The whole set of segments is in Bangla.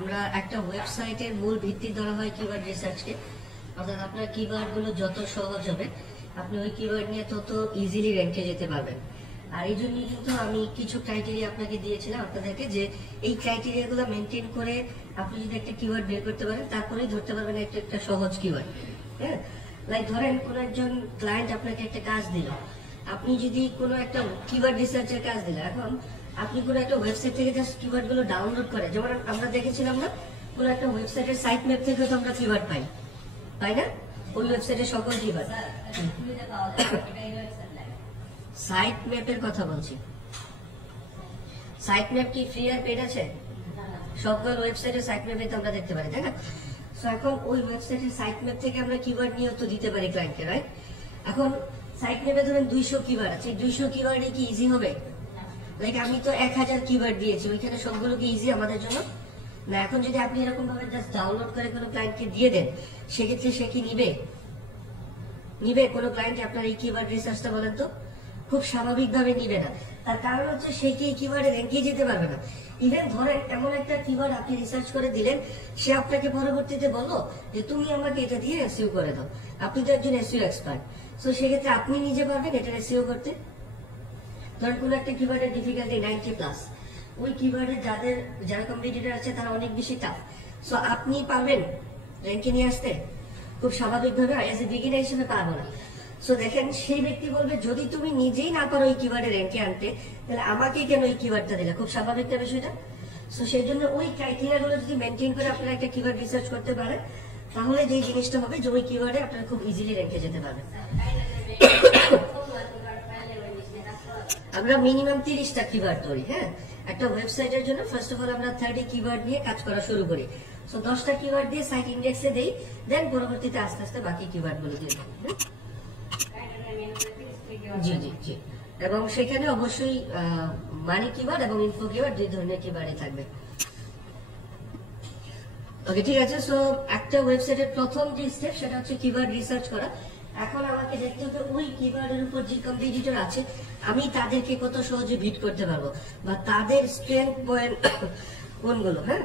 আমরা একটা ওয়েবসাইটের মূল ভিত্তি ধরা হয় কিওয়ার্ড রিসার্চকে, অর্থাৎ আপনার কিওয়ার্ড গুলো যত সহজ হবে আপনি ওই কিওয়ার্ড নিয়ে তত ইজিলি র্যাঙ্কে যেতে পারবেন। আর এই জন্যই কিন্তু আমি কিছু ক্রাইটেরিয়া আপনাকে দিয়েছিলাম আপনাদেরকে, যে এই ক্রাইটেরিয়া গুলো মেনটেন করে আপনি যদি একটা কিওয়ার্ড বের করতে পারেন তারপরেই ধরতে পারবেন একটা একটা সহজ কিওয়ার্ড। হ্যাঁ, লাইক ধরেন কোন একজন ক্লায়েন্ট আপনাকে একটা কাজ দিল, আপনি যদি কোনো একটা কিওয়ার্ড রিসার্চের কাজ দিলে, এখন আপনি কোনো একটা ওয়েবসাইট থেকে জাস্ট কিওয়ার্ড গুলো ডাউনলোড করে, যেমন আমরা দেখেছিলাম না কোনো একটা ওয়েবসাইটের সাইট ম্যাপ থেকে তো আমরা কিওয়ার্ড পাই, তাই না? ওই ওয়েবসাইটের সকল কিওয়ার্ড, সাইট ম্যাপের কথা বলছি। সাইট ম্যাপ কি ফ্রি আর পেড আছে? সকল ওয়েবসাইটের সাইট ম্যাপে তো আমরা দেখতে পারি, তাই না? সো এখন ওই ওয়েবসাইটের সাইট ম্যাপ থেকে আমরা কিওয়ার্ড নিয়ে তো দিতে পারি ক্লায়েন্টকে, রাইট? এখন সাইট ম্যাপে ধরেন 200 কিওয়ার্ড আছে, 200 কিওয়ার্ডে কি ইজি হবে? লাইক আমি তো 1000 কিওয়ার্ড দিয়েছি, ওইখানে সবগুলো কি ইজি আমাদের জন্য না? এখন যদি আপনি এরকম ভাবে জাস্ট ডাউনলোড করে কোনো ক্লায়েন্টকে দিয়ে দেন, সেক্ষেত্রে সে কি নিবে কোনো ক্লায়েন্ট আপনার এই কিওয়ার্ড রিসার্চটা? বলেন তো, খুব স্বাভাবিকভাবে নিবে না। তার কারণ হচ্ছে সে কি এই কিওয়ার্ডে র্যাঙ্কে যেতে পারবে না। ইভেন ধরেন এমন একটা কিওয়ার্ড আপনি রিসার্চ করে দিলেন, সে আপনাকে পরবর্তীতে বললো যে তুমি আমাকে এটা দিয়ে এসইও করে দাও, আপনি তো একজন এসইও এক্সপার্ট। সো সেক্ষেত্রে আপনি নিজে পারবেন এটা এসইও করতে? ধরেন কোন একটা কিওয়ার্ডের ডিফিকাল্টি 90+, ওই কিওয়ার্ডে যারা কম্পিটিটর আছে তারা অনেক বেশি টাফ। সো আপনি পারবেন র্যাঙ্কে নিয়ে আসতে? খুব স্বাভাবিকভাবে এজ এ বিগিনার হিসেবে পারবো না। সো দেখেন, সেই ব্যক্তি বলবে যদি তুমি নিজেই না পারো ওই কিওয়ার্ডে র্যাঙ্কে আনতে, তাহলে আমাকে কেন ওই কিওয়ার্ডটা দিলে? খুব স্বাভাবিক না বিষয়টা? সো সেই জন্য ওই ক্রাইটেরিয়া গুলো যদি মেনটেন করে আপনারা একটা কিওয়ার্ড রিসার্চ করতে পারেন, তাহলে যে জিনিসটা হবে যে ওই কিওয়ার্ডে আপনারা খুব ইজিলি র্যাঙ্কে যেতে পারবেন। আমরা মিনিমাম 30টা কিওয়ার্ড ধরি। হ্যাঁ, একটা ওয়েবসাইটের জন্য ফার্স্ট অফ অল আমরা 30 কিওয়ার্ড নিয়ে কাজ করা শুরু করি। সো 10টা কিওয়ার্ড দিয়ে সাইট ইন্ডেক্সে দেই, দেন পরবর্তীতে আস্তে আস্তে বাকি কিওয়ার্ড গুলো দিয়ে দিই। জি জি জি, এবং সেখানে অবশ্যই মানি কিওয়ার্ড এবং ইনফো কিওয়ার্ড দুই ধরনের কিওয়ার্ডই থাকবে। ওকে, ঠিক আছে। সো একটা ওয়েবসাইটের প্রথম যে স্টেপ সেটা হচ্ছে কিওয়ার্ড রিসার্চ করা। এখন আমাকে দেখতে হবে ওই কিওয়ার্ডের উপর যে কম্পিটিটর আছে আমি তাদেরকে কত সহজে বিট করতে পারবো, বা তাদের স্ট্রেংথ পয়েন্ট কোনগুলো। হ্যাঁ,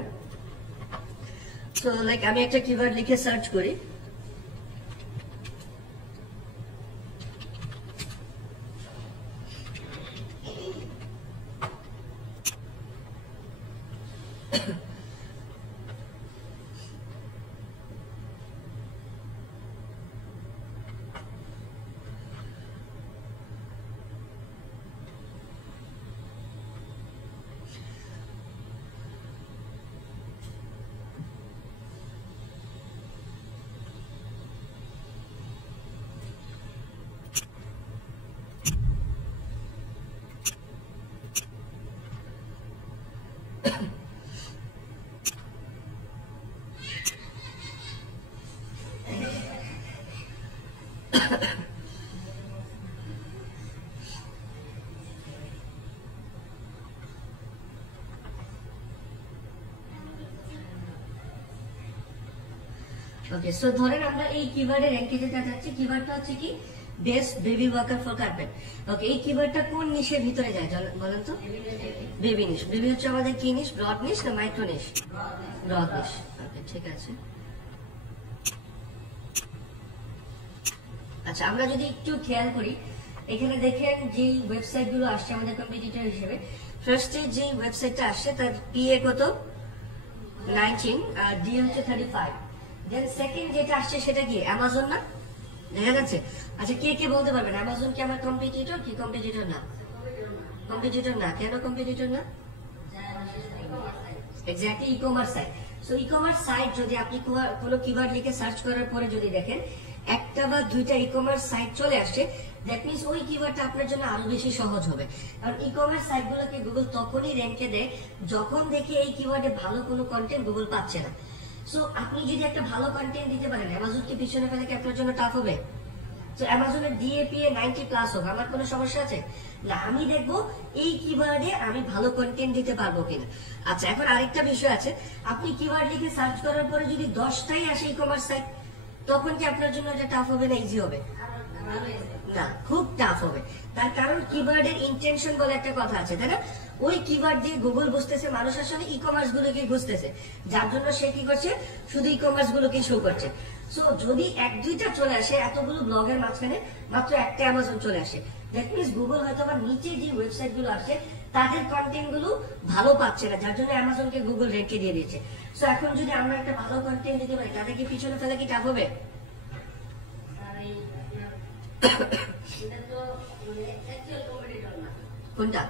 সো লাইক আমি একটা কিওয়ার্ড লিখে সার্চ করি, ওকে। সো ধরেন আমরা এই কিওয়ার্ডে র্যাঙ্কে যেতে চাচ্ছি, কিওয়ার্ডটা হচ্ছে কি best baby walker for carpet. Okay, এই কিওয়ার্ডটা কোন নিশের ভিতরে যায় বলেন তো? বেবি নিশ। বেবি হচ্ছে আমাদের কি নিশ? ব্রড নিশ না মাইক্রো নিশ? ব্রড নিশ। ওকে, ঠিক আছে। আচ্ছা, আমরা যদি একটু খেয়াল করি, এখানে দেখেন যে ওয়েবসাইট গুলো আসছে আমাদের কম্পিটিটর হিসেবে, ফার্স্টে যে ওয়েবসাইটটা আসছে তার পিএ কত? 19 আর ডি হচ্ছে 35। দেন সেকেন্ড যেটা আসছে সেটা কি অ্যামাজন না? দেখা যাচ্ছে। আচ্ছা, কে কে বলতে পারবেন অ্যামাজন কি আমার কম্পিটিটর কি কম্পিটিটর না? কম্পিটিটর না। কেন কম্পিটিটর না? Exactly, e-commerce site. So e-commerce site যদি আপনি কোনো কিওয়ার্ড লিখে সার্চ করার পরে যদি দেখেন একটা বা দুইটা ই-কমার্স সাইট চলে আসছে, দ্যাট মিনস ওই কিওয়ার্ডটা আপনার জন্য আরো বেশি সহজ হবে। কারণ ই-কমার্স সাইটগুলোকে গুগল তখনই র্যাঙ্কে দেয় যখন দেখে এই কিওয়ার্ডে ভালো কোনো কন্টেন্ট গুগল পাচ্ছে না। সো আপনি যদি একটা ভালো কন্টেন্ট দিতে পারেন, অ্যামাজনকে পিছনে ফেলে কি আপনার জন্য টাফ হবে? তো অ্যামাজনের ডিএপিএ 90+ হোক, আমার কোনো সমস্যা আছে না? আমি দেখবো এই কিওয়ার্ডে আমি ভালো কন্টেন্ট দিতে পারবো কিনা। আচ্ছা, এখন আরেকটা বিষয় আছে, আপনি কিওয়ার্ড লিখে সার্চ করার পরে যদি 10টাই আসে ই-কমার্স সাইট, তখন কি আপনার জন্য এটা টাফ হবে না ইজি হবে? না, খুব টাফ হবে। তার কারণ কিওয়ার্ডের ইন্টেনশন বলে একটা কথা আছে, তাই না? ওই কিওয়ার্ড দিয়ে গুগল বুঝতেছে মানুষ আসলে ই কমার্স গুলোকে বুঝতেছে, যার জন্য সে কি করছে শুধু ই কমার্স গুলোকে শো করছে। সো যদি এক দুইটা চলে আসে এতগুলো ব্লগের মাঝখানে মাত্র একটা অ্যামাজন চলে আসে, দ্যাট মিনস গুগল হয়তো বা নিচে যে ওয়েবসাইট গুলো আসছে তাদের কন্টেন্ট গুলো ভালো পাচ্ছে না, যার জন্য অ্যামাজনকে গুগল রেটকে দিয়ে দিয়েছে। সো এখন যদি আমরা একটা ভালো কন্টেন্ট দিতে পারি তাদেরকে পিছনে ফেলে কি টাফ হবে? কোনটা?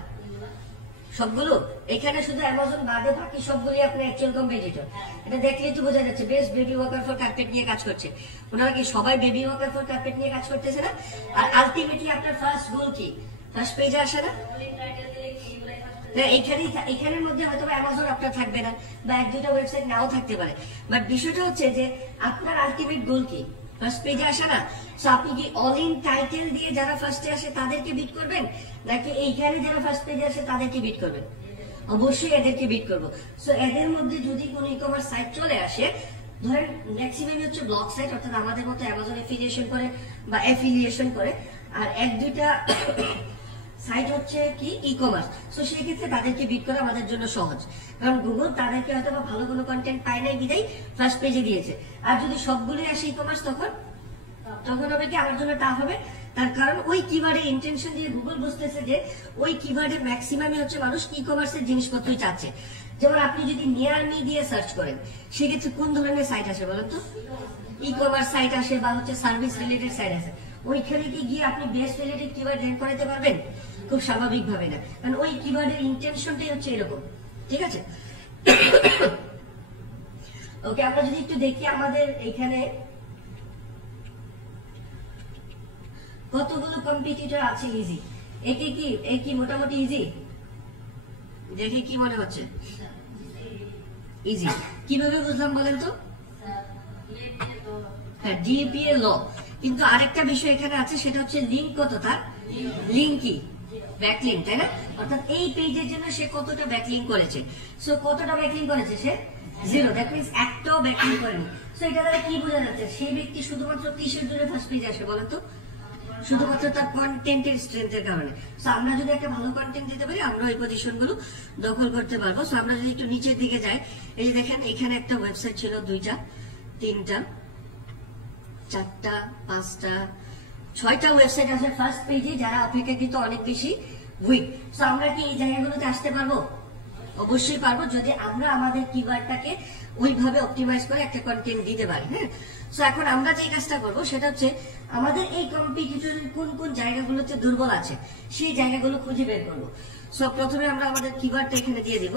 সবগুলো এখানে শুধু অ্যামাজন বাদে বাকি সবগুলোই আপনার অ্যাকচুয়াল কম্পিটিটর। এটা দেখলেই তো বোঝা যাচ্ছে best baby walker for carpet নিয়ে কাজ করছে। ওনারা কি সবাই বেবি ওয়াকার ফর কার্পেট নিয়ে কাজ করতেছে না? আর আলটিমেটলি আপনার ফার্স্ট গোল কি? ফার্স্ট পেজে আসে না? এখানের মধ্যে হয়তো অ্যামাজন আপনার থাকবে না বা এক দুইটা ওয়েবসাইট নাও থাকতে পারে, বাট বিষয়টা হচ্ছে যে আপনার আলটিমেট গোল কি? ফার্স্ট পেজে আসে না? সো আপনি কি অল ইন টাইটেল দিয়ে যারা ফার্স্টে আসে তাদেরকে বিট করবেন, নাকি এইখানে যারা ফার্স্ট পেজে আসে তাদেরকে বিট করবেন? অবশ্যই এদেরকে বিট করবো। সো এদের মধ্যে যদি কোনো ই কমার্স সাইট চলে আসে, ধরেন ম্যাক্সিমাম হচ্ছে ব্লগ সাইট, অর্থাৎ আমাদের মতো অ্যামাজন এফিলিয়েশন করে বা অ্যাফিলিয়েশন করে, আর এক দুইটা সাইট হচ্ছে কি ই কমার্স। সো সেই ক্ষেত্রে তাদেরকে বিট করা আমাদের জন্য সহজ, কারণ গুগল তাদেরকে হয়তো ভালো কোনো কন্টেন্ট পায় নাই বিদায় ফার্স্ট পেজে দিয়েছে। আর যদি সবগুলোই আসে ই কমার্স তখন হবে কি আমার জন্য টাফ হবে। তার কারণ ওই কিওয়ার্ডের ইন্টেনশন দিয়ে গুগল বুঝতেছে যে ওই কিওয়ার্ডের ম্যাক্সিমামই হচ্ছে মানুষ ই কমার্সের জিনিসপত্রই চাচ্ছে। যেমন আপনি যদি নিয়ার মি দিয়ে সার্চ করেন সেক্ষেত্রে কোন ধরনের সাইট আসে বলেন তো? ই কমার্স সাইট আসে বা হচ্ছে সার্ভিস রিলেটেড সাইট আসে। ওইখানে কি গিয়ে আপনি বেস্ট রিলেটেড কিওয়ার্ড র্যাঙ্ক করাতে পারবেন? খুব স্বাভাবিক ভাবে না, কারণ ওই কিওয়ার্ডের ইন্টেনশনটাই হচ্ছে এরকম। ঠিক আছে, ওকে। আমরা যদি একটু দেখি আমাদের এখানে কতগুলো কম্পিটিটর আছে ইজি। কি মোটামুটি ইজি? দেখে কি মনে হচ্ছে ইজি? কিভাবে বুঝলাম বলেন তো? হ্যাঁ, ডিএপিএ ল। কিন্তু আরেকটা বিষয় এখানে আছে, সেটা হচ্ছে লিঙ্ক কত তার? লিঙ্ক কি? ব্যাকলিঙ্ক, তাই না? অর্থাৎ এই পেজের জন্য সে কতটা ব্যাকলিঙ্ক করেছে। সো কতটা ব্যাকলিঙ্ক করেছে সে? 0। দ্যাট মিন্স একটাও ব্যাকলিঙ্ক করেনি। সো এটা দ্বারা কি বোঝা যাচ্ছে? সেই ব্যক্তি শুধুমাত্র কিসের জন্য ফার্স্ট পেজে আসে বলেন তো? শুধুমাত্র তার কন্টেন্টের স্ট্রেংথের কারণে। সো আমরা যদি একটা ভালো কন্টেন্ট দিতে পারি আমরা ওই পজিশন গুলো দখল করতে পারবো। সো আমরা যদি একটু নিচের দিকে যাই, এই যে দেখেন এখানে একটা ওয়েবসাইট ছিল 2টা 3টা 4টা 5টা 6টা ওয়েবসাইট আছে ফার্স্ট পেজে, যারা অপেক্ষাকৃত অনেক বেশি উইক। সো আমরা কি এই জায়গাগুলোতে আসতে পারবো? অবশ্যই পারবো, যদি আমরা আমাদের কিওয়ার্ডটাকে ওইভাবে অপটিমাইজ করে একটা কন্টেন্ট দিতে পারি। হ্যাঁ, সো এখন আমরা যে কাজটা করবো সেটা হচ্ছে আমাদের এই কম্পিটিটরের কোন কোন জায়গাগুলোতে দুর্বল আছে সেই জায়গাগুলো খুঁজে বের করবো। সো প্রথমে আমরা আমাদের কিওয়ার্ডটা এখানে দিয়ে দিব।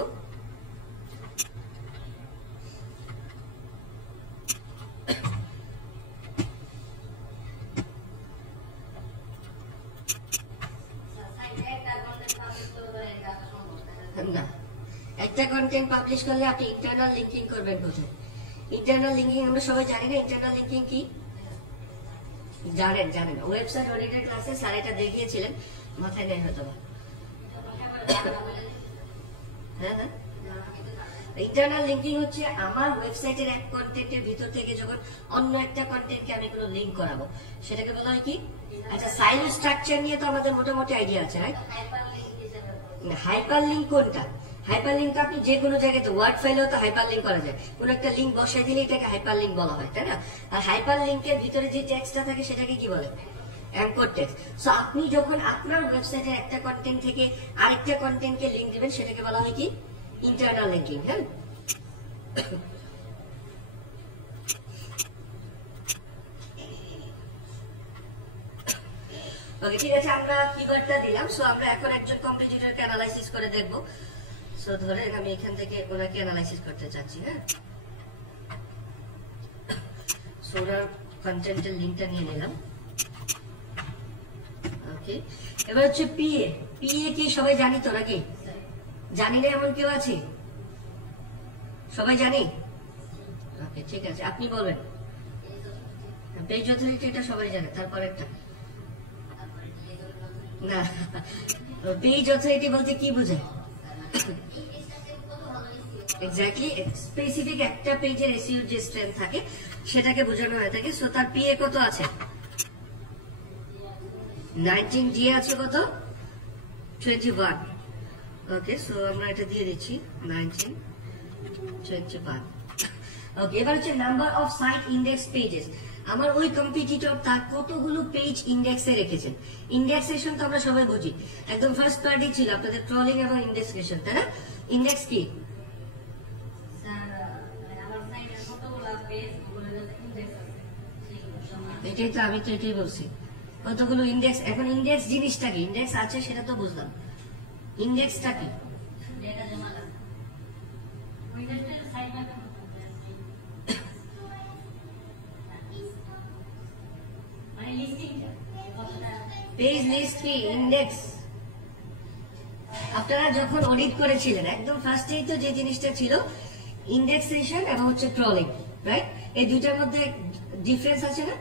না, একটা কন্টেন্ট পাবলিশ করলে আপনি ইন্টারনাল লিঙ্কিং করবেন কোথায়? ইন্টারনাল লিঙ্কিং আমরা সবাই জানি না ইন্টারনাল লিঙ্কিং কি? জানেন ওয়েবসাইট অডিটের ক্লাসে স্যার এটা দেখিয়েছিলেন, মাথায় নেই হয়তো। হ্যাঁ, ইন্টারনাল লিঙ্কিং হচ্ছে আমার ওয়েবসাইটের এক কন্টেন্টের ভিতর থেকে যখন অন্য একটা কন্টেন্টকে আমি কোনো লিঙ্ক করাবো সেটাকে বলা হয় কি? আচ্ছা, সাইল স্ট্রাকচার নিয়ে তো আমাদের মোটামুটি আইডিয়া আছে, রাইট? হাইপার লিঙ্ক কোনটা? হাইপার লিঙ্ক আপনি যে কোনো জায়গাতে ওয়ার্ড ফাইলেও তো হাইপার লিঙ্ক করা যায়। কোন একটা লিঙ্ক বসাই দিলে এটাকে হাইপার লিঙ্ক বলা হয়, তাই না? আর হাইপার লিঙ্কের ভিতরে যে টেক্সটটা থাকে সেটাকে কি বলে? Anchor text. সো আপনি যখন আপনার ওয়েবসাইটের একটা কন্টেন্ট থেকে আরেকটা কন্টেন্টকে লিঙ্ক দিবেন সেটাকে বলা হয় কি? Internal linking. হ্যাঁ, ওকে, ঠিক আছে, আমরা কিওয়ার্ডটা দিলাম। সো আমরা এখন একজন কম্পিটিটরকে অ্যানালাইসিস করে দেখবো। সো ধরেন আমি এখান থেকে ওনাকে অ্যানালাইসিস করতে চাচ্ছি। হ্যাঁ, সো ওনার কন্টেন্টের লিঙ্কটা নিয়ে নিলাম। ওকে, এবার হচ্ছে পিএ। পিএ কি সবাই জানি তো নাকি? জানি না এমন কেউ আছে? সবাই জানি? ওকে, ঠিক আছে, আপনি বলবেন। পেজ অথরিটি এটা সবাই জানে। তারপর একটা না, পেজ অথরিটি বলতে কি বোঝায়? এক্স্যাক্টলি স্পেসিফিক একটা পেজের এসইও যে স্ট্রেংথ থাকে সেটাকে বোঝানো হয়ে থাকে। সো তার পিএ কত আছে? 19, ডি আছে কত? 21। ওকে, সো আমরা এটা দিয়ে দিচ্ছি 1921। ওকে, এবার হচ্ছে number of sight index pages. আমার ওই কম্পিটিটর তার কতগুলো পেজ ইন্ডেক্সে রেখেছেন। ইন্ডেক্সেশন তো আমরা সবাই বুঝি, একদম ফার্স্ট পার্টি ছিল আপনাদের ক্রলিং এবং ইন্ডেক্সেশন, তাই না? ইন্ডেক্স কি? এটাই তো, আমি তো এটাই বলছি, কতগুলো ইন্ডেক্স। এখন ইন্ডেক্স জিনিসটা কি? ইন্ডেক্স আছে সেটা তো বুঝলাম, ইন্ডেক্সটা কি? পেজ লিস্ট কি? ইন্ডেক্স। আপনারা যখন অডিট করেছিলেন একদম ফার্স্টেই তো যে জিনিসটা ছিল ইন্ডেক্সেশন এবং হচ্ছে ক্রলিং, রাইট? এই দুইটার মধ্যে ডিফারেন্স আছে না?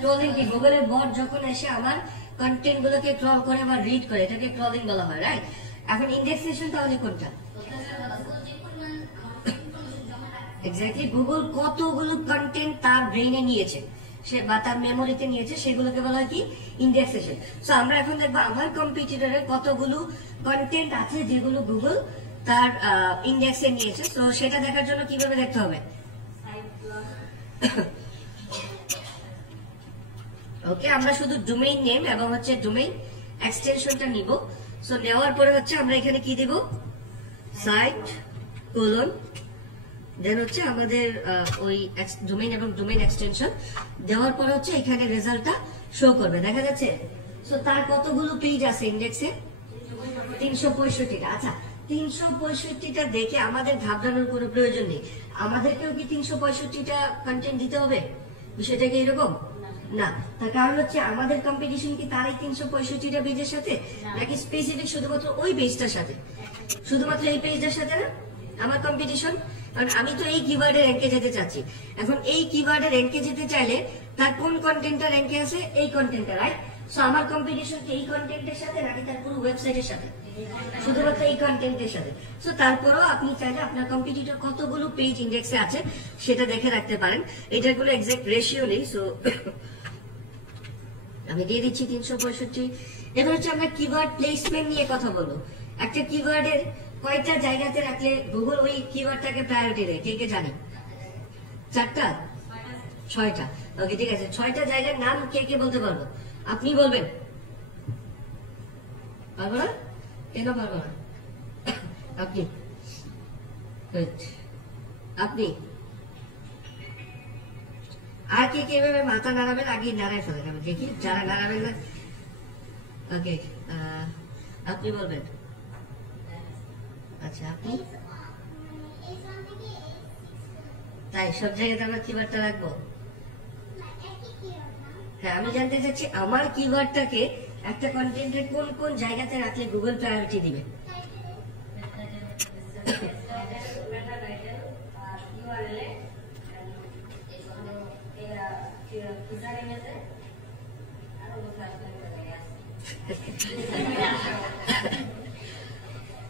ক্রলিং কি? গুগলের বট যখন এসে আমার কন্টেন্ট গুলোকে ক্রল করে বা রিড করে, এটাকে ক্রলিং বলা হয়, রাইট? এখন ইন্ডেক্সেশন তাহলে কোনটা? এক্স্যাক্টলি, গুগল কতগুলো কন্টেন্ট তার ব্রেইনে নিয়েছে সে বা তার মেমোরিতে নিয়েছে, সেগুলোকে বলা হয় কি? ইন্ডেক্সেশন। সো আমরা এখন দেখবো আমার কম্পিউটারে কতগুলো কন্টেন্ট আছে যেগুলো গুগল তার ইন্ডেক্সে নিয়েছে। তো সেটা দেখার জন্য কিভাবে দেখতে হবে? ওকে, আমরা শুধু ডোমেইন নেম এবং হচ্ছে ডোমেইন এক্সটেনশনটা নিব। সো নেওয়ার পরে হচ্ছে আমরা এখানে কি দেব? সাইট কোলন, দেন হচ্ছে আমাদের ওই ডোমেইন এবং ডোমেইন এক্সটেনশন দেওয়ার পরে হচ্ছে এখানে রেজাল্টটা শো করবে, দেখা যাচ্ছে। সো তার কতগুলো পেজ আছে ইন্ডেক্সে? 365টা। আচ্ছা, 365টা দেখে আমাদের ঘাবড়ানোর কোনো প্রয়োজন নেই। আমাদেরকেও কি 365টা কন্টেন্ট দিতে হবে? বিষয়টা কি এরকম না। তার কারণ হচ্ছে আমাদের কম্পিটিশন কি তার এই 365টা পেজের সাথে, নাকি স্পেসিফিক শুধুমাত্র ওই পেজটার সাথে? শুধুমাত্র এই পেজটার সাথে না আমার কম্পিটিশন। কারণ আমি তো এই কিওয়ার্ডে র্যাঙ্কে যেতে চাচ্ছি। এখন এই কিওয়ার্ডে র্যাঙ্কে যেতে চাইলে তার কোন কন্টেন্টটা র্যাঙ্কে আছে? এই কন্টেন্টটা, রাইট? সো আমার কম্পিটিশন কি এই কন্টেন্টের সাথে নাকি তার পুরো ওয়েবসাইটের সাথে? শুধুমাত্র এই কন্টেন্টের সাথে। সো তারপরেও আপনি চাইলে আপনার কম্পিটিটর কতগুলো পেজ ইন্ডেক্সে আছে সেটা দেখে রাখতে পারেন। এটার কোনো এক্সাক্ট রেশিও নেই, সো আমি দিয়ে দিচ্ছি 365। এবার হচ্ছে আমরা কিওয়ার্ড প্লেসমেন্ট নিয়ে কথা বলবো। একটা কিওয়ার্ডের কয়টা জায়গাতে রাখলে গুগল ওই কিওয়ার্ডটাকে প্রায়োরিটি দেয়, কে কে জানে? 4টা? 6টা? ওকে, ঠিক আছে। 6টা জায়গার নাম কে কে বলতে পারবো? আপনি বলবেন? পারবো না? কেন পারবো না? আপনি আপনি আর কে কে এভাবে মাথা নাড়াবেন? আগে নাড়ায় ফেলেন, আমি দেখি যারা নাড়াবেন না। ওকে, আপনি বলবেন? আচ্ছা, আপনি? তাই সব জায়গাতে আমরা কিওয়ার্ডটা রাখবো? হ্যাঁ, আমি জানতে চাচ্ছি আমার কিওয়ার্ডটাকে একটা কন্টেন্টের কোন কোন জায়গাতে রাখলে গুগল প্রায়োরিটি দিবে।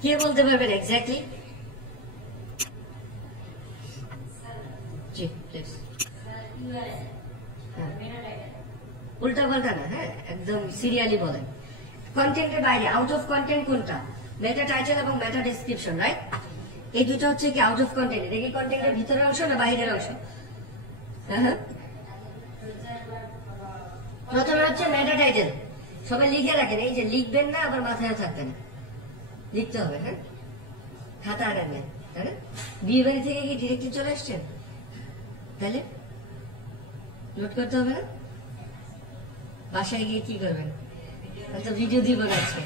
কে বলতে পারবেন এক্স্যাক্টলি? G please. উল্টা পাল্টা না, হ্যাঁ, একদম সিরিয়ালি বলেন। কন্টেন্টের বাইরে আউট অফ কন্টেন্ট কোনটা? মেটা টাইটেল এবং মেটা ডেসক্রিপশন, রাইট? এই দুটো হচ্ছে কি আউট অফ কন্টেন্ট। এটা কি কন্টেন্টের ভিতরের অংশ না বাইরের অংশ? হ্যাঁ, প্রথমে হচ্ছে মেটা টাইটেল। সবাই লিখে রাখেন, এই যে লিখবেন না আবার মাথায় থাকবেন, লিখতে হবে। হ্যাঁ, খাতা আনেন, তাই না? বিয়ে বাড়ি থেকে কি ডিরেক্টলি চলে আসছেন? তাহলে নোট করতে হবে না? বাসায় গিয়ে কি করবেন? তো ভিডিও দিব না আজকে,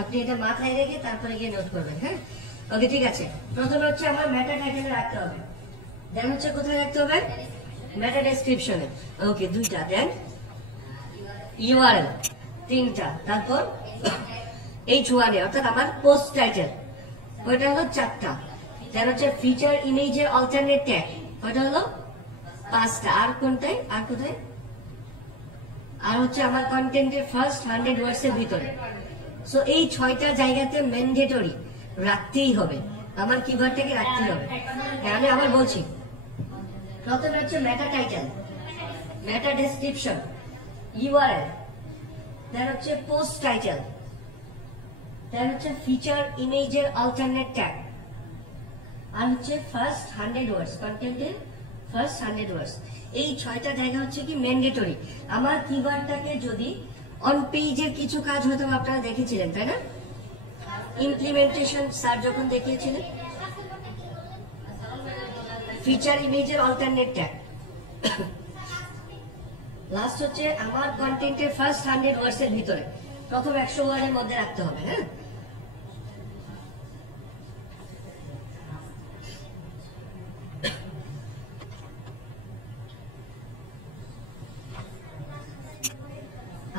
আপনি এটা মাথায় রেখে তারপরে গিয়ে নোট করবেন। হ্যাঁ, ওকে, ঠিক আছে। প্রথমে হচ্ছে আমার মেটা টাইটেলে রাখতে হবে, দেন হচ্ছে কোথায় রাখতে হবে? মেটা ডেসক্রিপশনে। ওকে, 2টা। দেন ইউআরএল 3টা। তারপর H1 অর্থাৎ আমার পোস্ট টাইটেল, ওইটা হলো 4টা। দেন হচ্ছে ফিচার ইমেজের অল্টারনেট ট্যাগ, ওইটা হলো 5টা। আর কোনটাই? আর কোথায়? আর হচ্ছে আমার কন্টেন্টের ফার্স্ট 100 ওয়ার্ডস এর ভিতরে। সো এই 6টা জায়গাতে ম্যান্ডেটরি রাখতেই হবে, আমার কিওয়ার্ডটাকে রাখতেই হবে। হ্যাঁ, আমি আবার বলছি, প্রথমে হচ্ছে মেটা টাইটেল, মেটা ডেসক্রিপশন, ইউআরএল, দেন হচ্ছে পোস্ট টাইটেল, দেন হচ্ছে ফিচার ইমেজের অল্টারনেট ট্যাগ, আর হচ্ছে ফার্স্ট 100 ওয়ার্ডস, কন্টেন্টের ফার্স্ট 100 ওয়ার্ডস। এই 6টা জায়গা হচ্ছে কি ম্যান্ডেটরি। আমার কিওয়ার্ডটাকে যদি অন পেজের কিছু কাজ হয়তো আপনারা দেখেছিলেন, তাই না? ইমপ্লিমেন্টেশন স্যার যখন দেখিয়েছিলেন, ফিচার ইমেজের অল্টারনেট ট্যাগ। লাস্ট হচ্ছে আমার কন্টেন্টের ফার্স্ট 100 ওয়ার্ডস এর ভিতরে, প্রথম 100 ওয়ার্ডের মধ্যে রাখতে হবে। হ্যাঁ,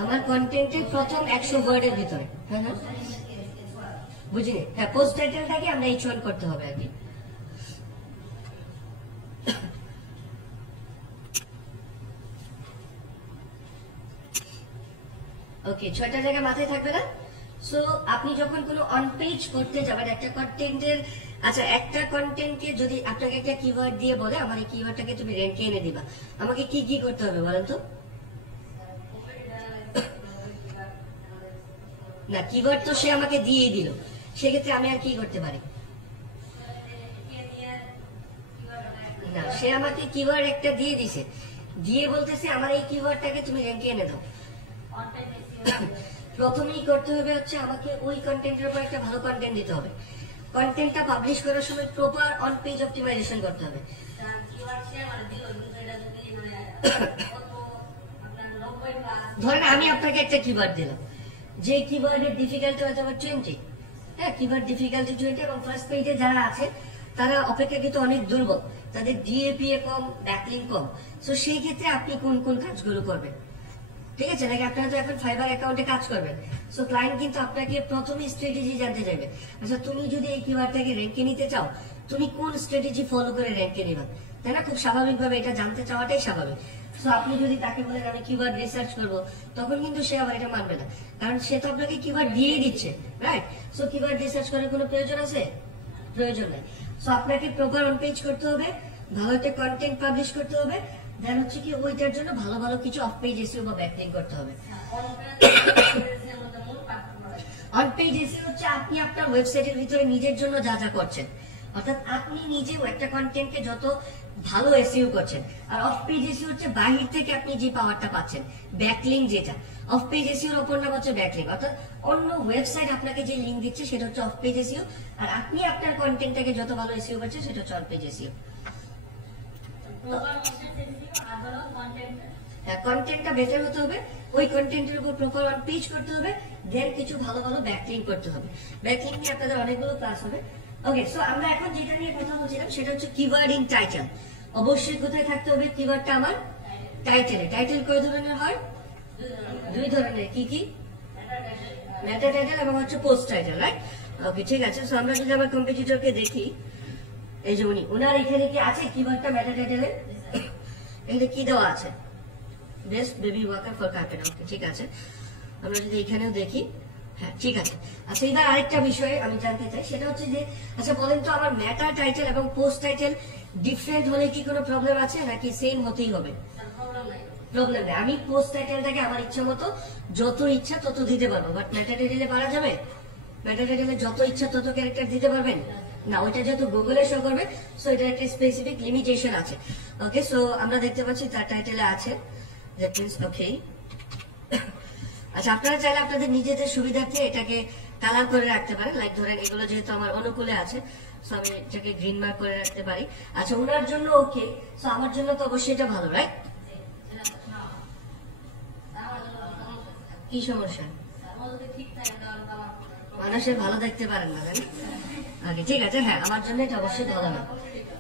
আমার কন্টেন্টের প্রথম 100 ওয়ার্ডের ভিতরে। হ্যাঁ হ্যাঁ, বুঝিনি। হ্যাঁ, পোস্ট টাইটেলটাকে আমরা H1 করতে হবে আর কি। ওকে, 6টা জায়গা মাথায় থাকবে না? সো আপনি যখন কোনো অন পেজ করতে যাবেন একটা কন্টেন্টের, আচ্ছা একটা কন্টেন্টকে যদি আপনাকে একটা কিওয়ার্ড দিয়ে বলে আমার এই কিওয়ার্ডটাকে তুমি র্যাঙ্কে এনে দিবা, আমাকে কি কি করতে হবে বলেন তো? না, কিওয়ার্ড তো সে আমাকে দিয়েই দিল, সেক্ষেত্রে আমি আর কি করতে পারি? না, সে আমাকে কিওয়ার্ড একটা দিয়ে দিছে, দিয়ে বলতেছে আমার এই কিওয়ার্ডটাকে তুমি র্যাঙ্কে এনে দাও। প্রথমেই করতে হবে হচ্ছে আমাকে ওই কন্টেন্টের উপর একটা ভালো কন্টেন্ট দিতে হবে। কন্টেন্টটা পাবলিশ করার সময় প্রপার অন পেজ অপটিমাইজেশন করতে হবে। ধরেন আমি আপনাকে একটা কিওয়ার্ড দিলাম, যে কিওয়ার্ডের ডিফিকাল্টি হয়তো 20, হ্যাঁ, কিওয়ার্ড ডিফিকাল্টি 20 এবং ফার্স্ট পেজে যারা আছে তারা অপেক্ষাকৃত অনেক দুর্বল, তাদের ডিএপিএ কম, ব্যাকলিং কম। সো সেই ক্ষেত্রে আপনি কোন কোন কাজগুলো করবেন? ঠিক আছে, নাকি আপনারা তো এখন ফাইবার অ্যাকাউন্টে কাজ করবেন, সো ক্লায়েন্ট কিন্তু আপনাকে প্রথমে স্ট্র্যাটেজি জানতে চাইবে। আচ্ছা, তুমি যদি এই কিওয়ার্ডটাকে র্যাঙ্কে নিতে চাও, তুমি কোন স্ট্র্যাটেজি ফলো করে র্যাঙ্কে নিবা, তাই না? খুব স্বাভাবিকভাবে এটা জানতে চাওয়াটাই স্বাভাবিক। সো আপনি যদি তাকে বলেন আমি কিওয়ার্ড রিসার্চ করব, তখন কিন্তু সে আবার এটা মানবে না, কারণ সে তো আপনাকে কিওয়ার্ড দিয়েই দিচ্ছে, রাইট? সো কিওয়ার্ড রিসার্চ করার কোনো প্রয়োজন আছে? প্রয়োজন নেই। সো আপনাকে প্রপার অন পেজ করতে হবে, ভালো একটা কন্টেন্ট পাবলিশ করতে হবে, দেন হচ্ছে কি ওইটার জন্য ভালো ভালো কিছু অফ পেজ এসইও বা ব্যাকলিং করতে হবে। অন পেজ এসইও হচ্ছে আপনি আপনার ওয়েবসাইটের ভিতরে নিজের জন্য যা যা করছেন, অর্থাৎ আপনি নিজেও একটা কন্টেন্টকে যত ভালো এসইও করছেন। আর অফ পেজ এসইও হচ্ছে বাহির থেকে আপনি যে পাওয়ারটা পাচ্ছেন, ব্যাকলিং যেটা। অফ পেজ এসইওর অপর নাম হচ্ছে ব্যাকলিং, অর্থাৎ অন্য ওয়েবসাইট আপনাকে যে লিঙ্ক দিচ্ছে সেটা হচ্ছে অফ পেজ এসইও, আর আপনি আপনার কন্টেন্টটাকে যত ভালো এসইও করছেন সেটা হচ্ছে অন পেজ এসইও। কন্টেন্টটা বেটার হতে হবে, ওই কন্টেন্টের উপর প্রপার অন পেজ করতে হবে, দেন কিছু ভালো ভালো ব্যাকলিং করতে হবে। ব্যাকলিং নিয়ে আপনাদের অনেকগুলো ক্লাস হবে। ওকে, সো আমরা এখন যেটা নিয়ে কথা বলছিলাম সেটা হচ্ছে কিওয়ার্ড ইন টাইটেল। অবশ্যই কোথায় থাকতে হবে কিওয়ার্ডটা? আমার টাইটেলে। টাইটেল কয় ধরনের হয়? 2 ধরনের। কি কি? মেটা টাইটেল এবং হচ্ছে পোস্ট টাইটেল, রাইট? ওকে, ঠিক আছে। সো আমরা যদি আমার কম্পিটিটরকে দেখি, এই যে উনার এখানে কি আছে কিওয়ার্ডটা মেটা টাইটেলে? এখানে কি দেওয়া আছে? Best baby walker for carpet. Okay, ঠিক আছে। আমরা যদি এখানেও দেখি, হ্যাঁ ঠিক আছে। আচ্ছা, এবার আরেকটা বিষয় আমি জানতে চাই, সেটা হচ্ছে যে আচ্ছা বলেন তো আমার মেটা টাইটেল এবং পোস্ট টাইটেল ডিফারেন্ট হলে কি কোনো প্রবলেম আছে, নাকি সেম হতেই হবে? প্রবলেম নেই, আমি পোস্ট টাইটেলটাকে আমার ইচ্ছা মতো যত ইচ্ছা তত দিতে পারবো, বাট মেটা টাইটেলে পারা যাবে? মেটা টাইটেলে যত ইচ্ছা তত ক্যারেক্টার দিতে পারবেন না, ওইটা যেহেতু গুগলে শো করবে, সো এটার একটা স্পেসিফিক লিমিটেশন আছে। ওকে, সো আমরা দেখতে পাচ্ছি তার টাইটেলে আছে, দ্যাট মিন্স ওকে। আচ্ছা, আপনারা চাইলে আপনাদের নিজেদের সুবিধার্থে এটাকে কালার করে রাখতে পারেন, লাইক ধরেন এগুলো যেহেতু আমার অনুকূলে আছে, সো আমি এটাকে গ্রিন মার্ক করে রাখতে পারি। আচ্ছা, ওনার জন্য ওকে, সো আমার জন্য তো অবশ্যই এটা ভালো, রাইট? কি সমস্যা? মানুষের ভালো দেখতে পারেন না, তাই না? ওকে, ঠিক আছে। হ্যাঁ, আমার জন্য এটা অবশ্যই ভালো না,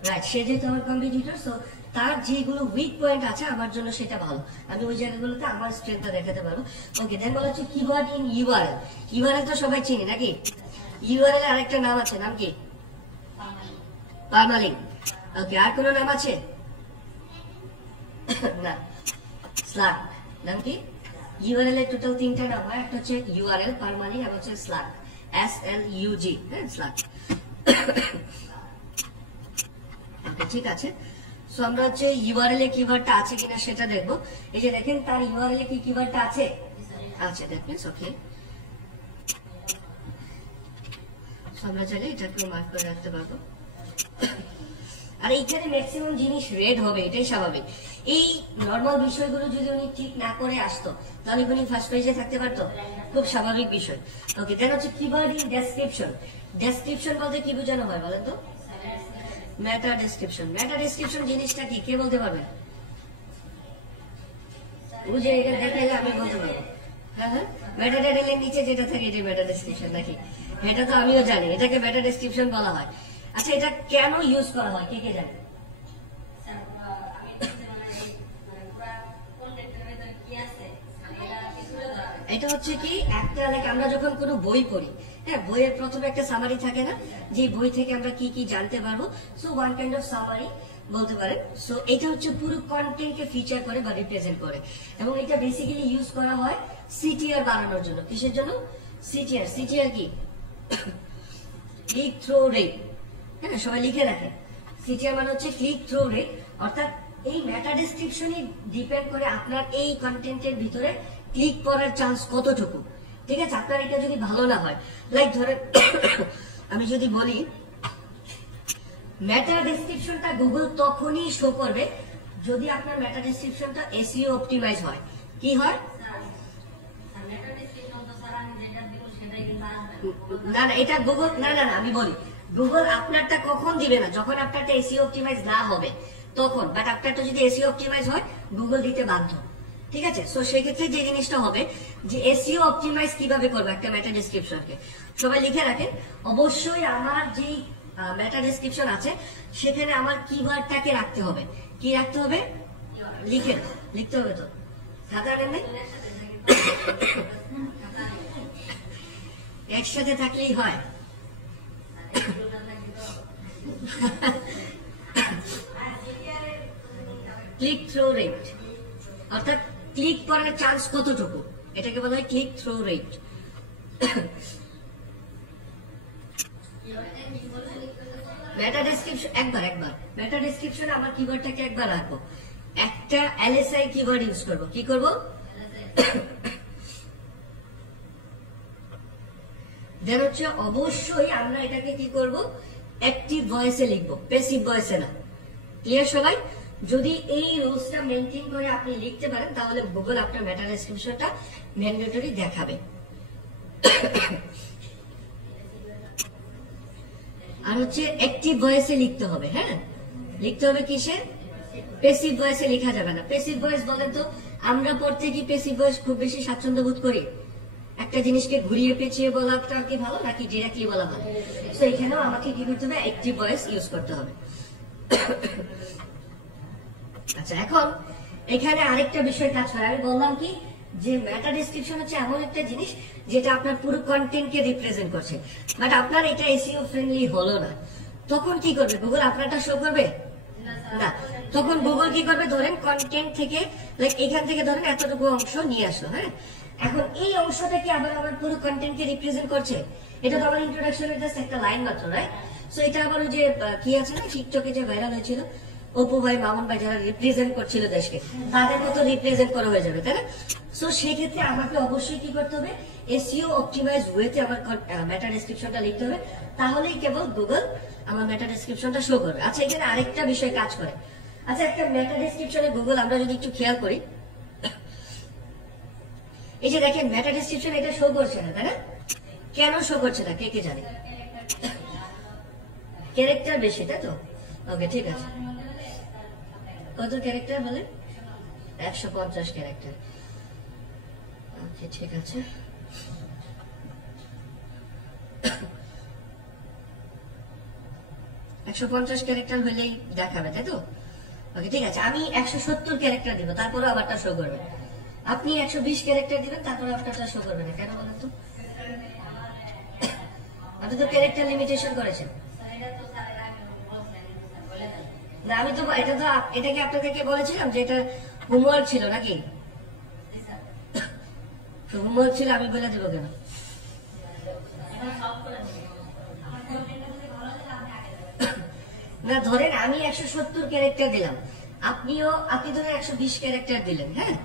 রাইট? সে যেহেতু আমার কম্পিটিটর, সো তার যেগুলো উইক পয়েন্ট আছে আমার জন্য সেটা ভালো, আমি ওই জায়গাগুলোতে আমার স্ট্রেংথটা দেখাতে পারবো। ওকে, দেন বলা হচ্ছে কিওয়ার্ড ইন ইউআরএল। ইউআরএল তো সবাই চিনি নাকি? ইউআরএল এর আরেকটা নাম আছে, নাম কি? পার্মালিঙ্ক। ওকে, আর কোনো নাম আছে? না, স্লাগ। নাম কি? ইউআরএল এর টোটাল 3টা নাম হয়, একটা হচ্ছে ইউআরএল, পার্মালিঙ্ক এবং হচ্ছে স্লাগ, SLUG। হ্যাঁ, স্লাগ। ঠিক আছে। সো আমরা হচ্ছে ইউআরএল এ কিওয়ার্ডটা আছে কিনা সেটা দেখবো। এই যে দেখেন তার ইউআরএল এ কি কিওয়ার্ডটা আছে? আচ্ছা, দ্যাট মিন্স ওকে। আমরা চাইলে এটাকে মার্ক করে রাখতে পারবো। আর এইখানে ম্যাক্সিমাম জিনিস রেড হবে, এটাই স্বাভাবিক। এই নর্মাল বিষয়গুলো যদি উনি ঠিক না করে আসতো তাহলে উনি ফার্স্ট পেজে থাকতে পারতো, খুব স্বাভাবিক বিষয়। ওকে, দেন হচ্ছে কিওয়ার্ড ইন ডেসক্রিপশন। ডেসক্রিপশন বলতে কি বোঝানো হয় বলেন তো? মেটা ডেসক্রিপশন। মেটা ডেসক্রিপশন জিনিসটা কি, কে বলতে পারবেন? বুঝে এটা দেখলে আমি বলতে পারবো। হ্যাঁ হ্যাঁ, মেটা টাইটেলের নিচে যেটা থাকে এটা মেটা ডেসক্রিপশন নাকি? এটা তো আমিও জানি, এটাকে মেটা ডেসক্রিপশন বলা হয়। আচ্ছা, এটা কেন ইউজ করা হয় কে কে জানে? এটা হচ্ছে কি, একটা আমরা যখন কোনো বই পড়ি, হ্যাঁ, বইয়ের প্রথমে একটা সামারি থাকে না, যে বই থেকে আমরা কি কি জানতে পারবো, so one kind of summary বলতে পারেন। সো এটা হচ্ছে পুরো কন্টেন্টকে ফিচার করে বা রিপ্রেজেন্ট করে, এবং এটা বেসিক্যালি ইউজ করা হয় সিটিআর বানানোর জন্য। কিসের জন্য? সিটিআর। সিটিআর কি? Click through rate. হ্যাঁ, সবাই লিখে রাখেন। সিটিআর মানে হচ্ছে ক্লিক থ্রু রেট, অর্থাৎ এই মেটা ডেসক্রিপশনই ডিপেন্ড করে আপনার এই কন্টেন্টের ভিতরে ক্লিক করার চান্স কতটুকু। ঠিক আছে, আপনার এটা যদি ভালো না হয়, লাইক ধরেন আমি যদি বলি মেটা ডেসক্রিপশনটা গুগল তখনই শো করবে যদি আপনার মেটা ডেসক্রিপশনটা এসইও অপটিমাইজ হয়। কি হয়? না না, এটা গুগল না না আমি বলি গুগল আপনারটা কখন দিবে না, যখন আপনারটা এসইও অপটিমাইজ না হবে তখন। বাট আপনারটা যদি এসইও অপটিমাইজ হয় গুগল দিতে বাধ্য। ঠিক আছে, সো সেক্ষেত্রে যে জিনিসটা হবে যে এসইও অপটিমাইজ কিভাবে করবে একটা মেটা ডেসক্রিপশনকে, সবাই লিখে রাখেন। অবশ্যই আমার যেই মেটা ডেসক্রিপশন আছে সেখানে আমার কিওয়ার্ডটাকে রাখতে হবে। কি রাখতে হবে? লিখতে হবে তো, খাতা নেই একসাথে থাকলেই হয়। ক্লিক থ্রু রেট, অর্থাৎ ক্লিক করার চান্স কতটুকু, এটাকে বলা হয় ক্লিক থ্রু রেট। মেটা ডেসক্রিপশন একবার মেটা ডেসক্রিপশনে আমার কিওয়ার্ডটাকে একবার রাখবো, একটা এলএসআই কিওয়ার্ড ইউজ করব। কি করব? দেন হচ্ছে অবশ্যই আমরা এটাকে কি করব, অ্যাক্টিভ ভয়েসে লিখবো, প্যাসিভ ভয়েসে না। ক্লিয়ার সবাই? যদি এই রুলসটা মেইনটেইন করে আপনি লিখতে পারেন তাহলে গুগল আপনার মেটা ডেসক্রিপশনটা ম্যান্ডেটরি দেখাবে। আর হচ্ছে অ্যাক্টিভ ভয়েসে লিখতে হবে। হ্যাঁ, লিখতে হবে কিসে? প্যাসিভ ভয়েসে লেখা যাবে না। প্যাসিভ ভয়েস বলেন তো, আমরা পড়তে কি প্যাসিভ ভয়েস খুব বেশি স্বাচ্ছন্দ্য বোধ করি? একটা জিনিসকে ঘুরিয়ে পেঁচিয়ে বলাটা কি ভালো নাকি ডিরেক্টলি বলা ভালো? তো এখানেও আমাকে কি করতে হবে? অ্যাক্টিভ ভয়েস ইউজ করতে হবে। আচ্ছা, এখন এখানে আরেকটা বিষয় কাজ করে। আমি বললাম কি যে মেটা ডেসক্রিপশন হচ্ছে এমন একটা জিনিস যেটা আপনার পুরো কন্টেন্টকে রিপ্রেজেন্ট করছে, বাট আপনার এটা এসইও ফ্রেন্ডলি হলো না, তখন কি করবে গুগল? আপনারটা শো করবে না। তখন গুগল কি করবে? ধরেন কন্টেন্ট থেকে লাইক এখান থেকে ধরেন এতটুকু অংশ নিয়ে আসলো। হ্যাঁ, এখন এই অংশটা কি আবার আমার পুরো কন্টেন্টকে রিপ্রেজেন্ট করছে? এটা তো আমার ইন্ট্রোডাকশনের জাস্ট একটা লাইন মাত্র, রাইট? সো এটা আবার ওই যে কি আছে না, টিকটকে যে ভাইরাল হয়েছিল অপু ভাই, মামুন ভাই, যারা রিপ্রেজেন্ট করছিল দেশকে, তাদের মতো রিপ্রেজেন্ট করা হয়ে যাবে, তাই না? সো সেক্ষেত্রে আমাকে অবশ্যই কি করতে হবে? এসইও অপটিমাইজ ওয়েতে আমার মেটা ডেসক্রিপশনটা লিখতে হবে, তাহলেই কেবল গুগল আমার মেটা ডেসক্রিপশনটা শো করবে। আচ্ছা, এখানে আরেকটা বিষয় কাজ করে। আচ্ছা, একটা মেটা ডেসক্রিপশনে গুগল আমরা যদি একটু খেয়াল করি, এই যে দেখেন মেটা ডেসক্রিপশন এটা শো করছে না, তাই না? কেন শো করছে না কে কে জানে? ক্যারেক্টার বেশি, তাই তো? ওকে, ঠিক আছে। কত ক্যারেক্টার বলে? 150 ক্যারেক্টার। ওকে, ঠিক আছে। $150 ক্যারেক্টার হলেই দেখাবে, তাই তো? ওকে, ঠিক আছে। আমি 170 ক্যারেক্টার দিব, তারপরে আমারটা শো করবে। আপনি 120 ক্যারেক্টার দিবেন, তারপরে আপনারটা শো করবে না। কেন বলেন তো? আপনি তো ক্যারেক্টার লিমিটেশন করেছেন। না, আমি তো এটাকে আপনাদেরকে বলেছিলাম যে এটা হোমওয়ার্ক ছিল নাকি? হোমওয়ার্ক ছিল, আমি বলে দেবো কেন? না, ধরেন আমি 170 ক্যারেক্টার দিলাম, আপনি ধরেন 120 ক্যারেক্টার দিলেন। হ্যাঁ,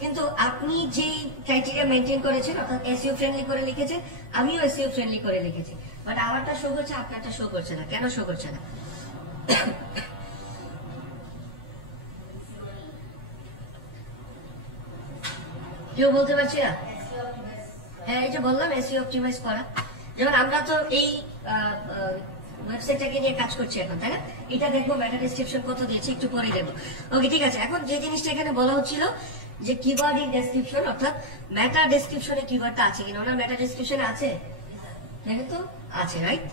কিন্তু আপনি যে ক্রাইটেরিয়া মেনটেন করেছেন, অর্থাৎ এসইও ফ্রেন্ডলি করে লিখেছেন, আমিও এসইও ফ্রেন্ডলি করে লিখেছি, বাট আমারটা শো করছে, আপনারটা শো করছে না, কেন শো করছে না? কেউ বলতে পারছি না? হ্যাঁ, এই যে বললাম এসইও অপটিমাইজ করা। যেমন আমরা তো এই ওয়েবসাইটটাকে নিয়ে কাজ করছি এখন, তাই না? এটা দেখবো মেটা ডেসক্রিপশন কত দিয়েছে একটু পরে দেবো। ওকে, ঠিক আছে। এখন যে জিনিসটা এখানে বলা হচ্ছিল যে কিওয়ার্ড ইন ডেসক্রিপশন, অর্থাৎ মেটা ডেসক্রিপশনে কিওয়ার্ডটা আছে কিনা। ওনার মেটা ডেসক্রিপশনে আছে, দেখেন তো আছে, রাইট?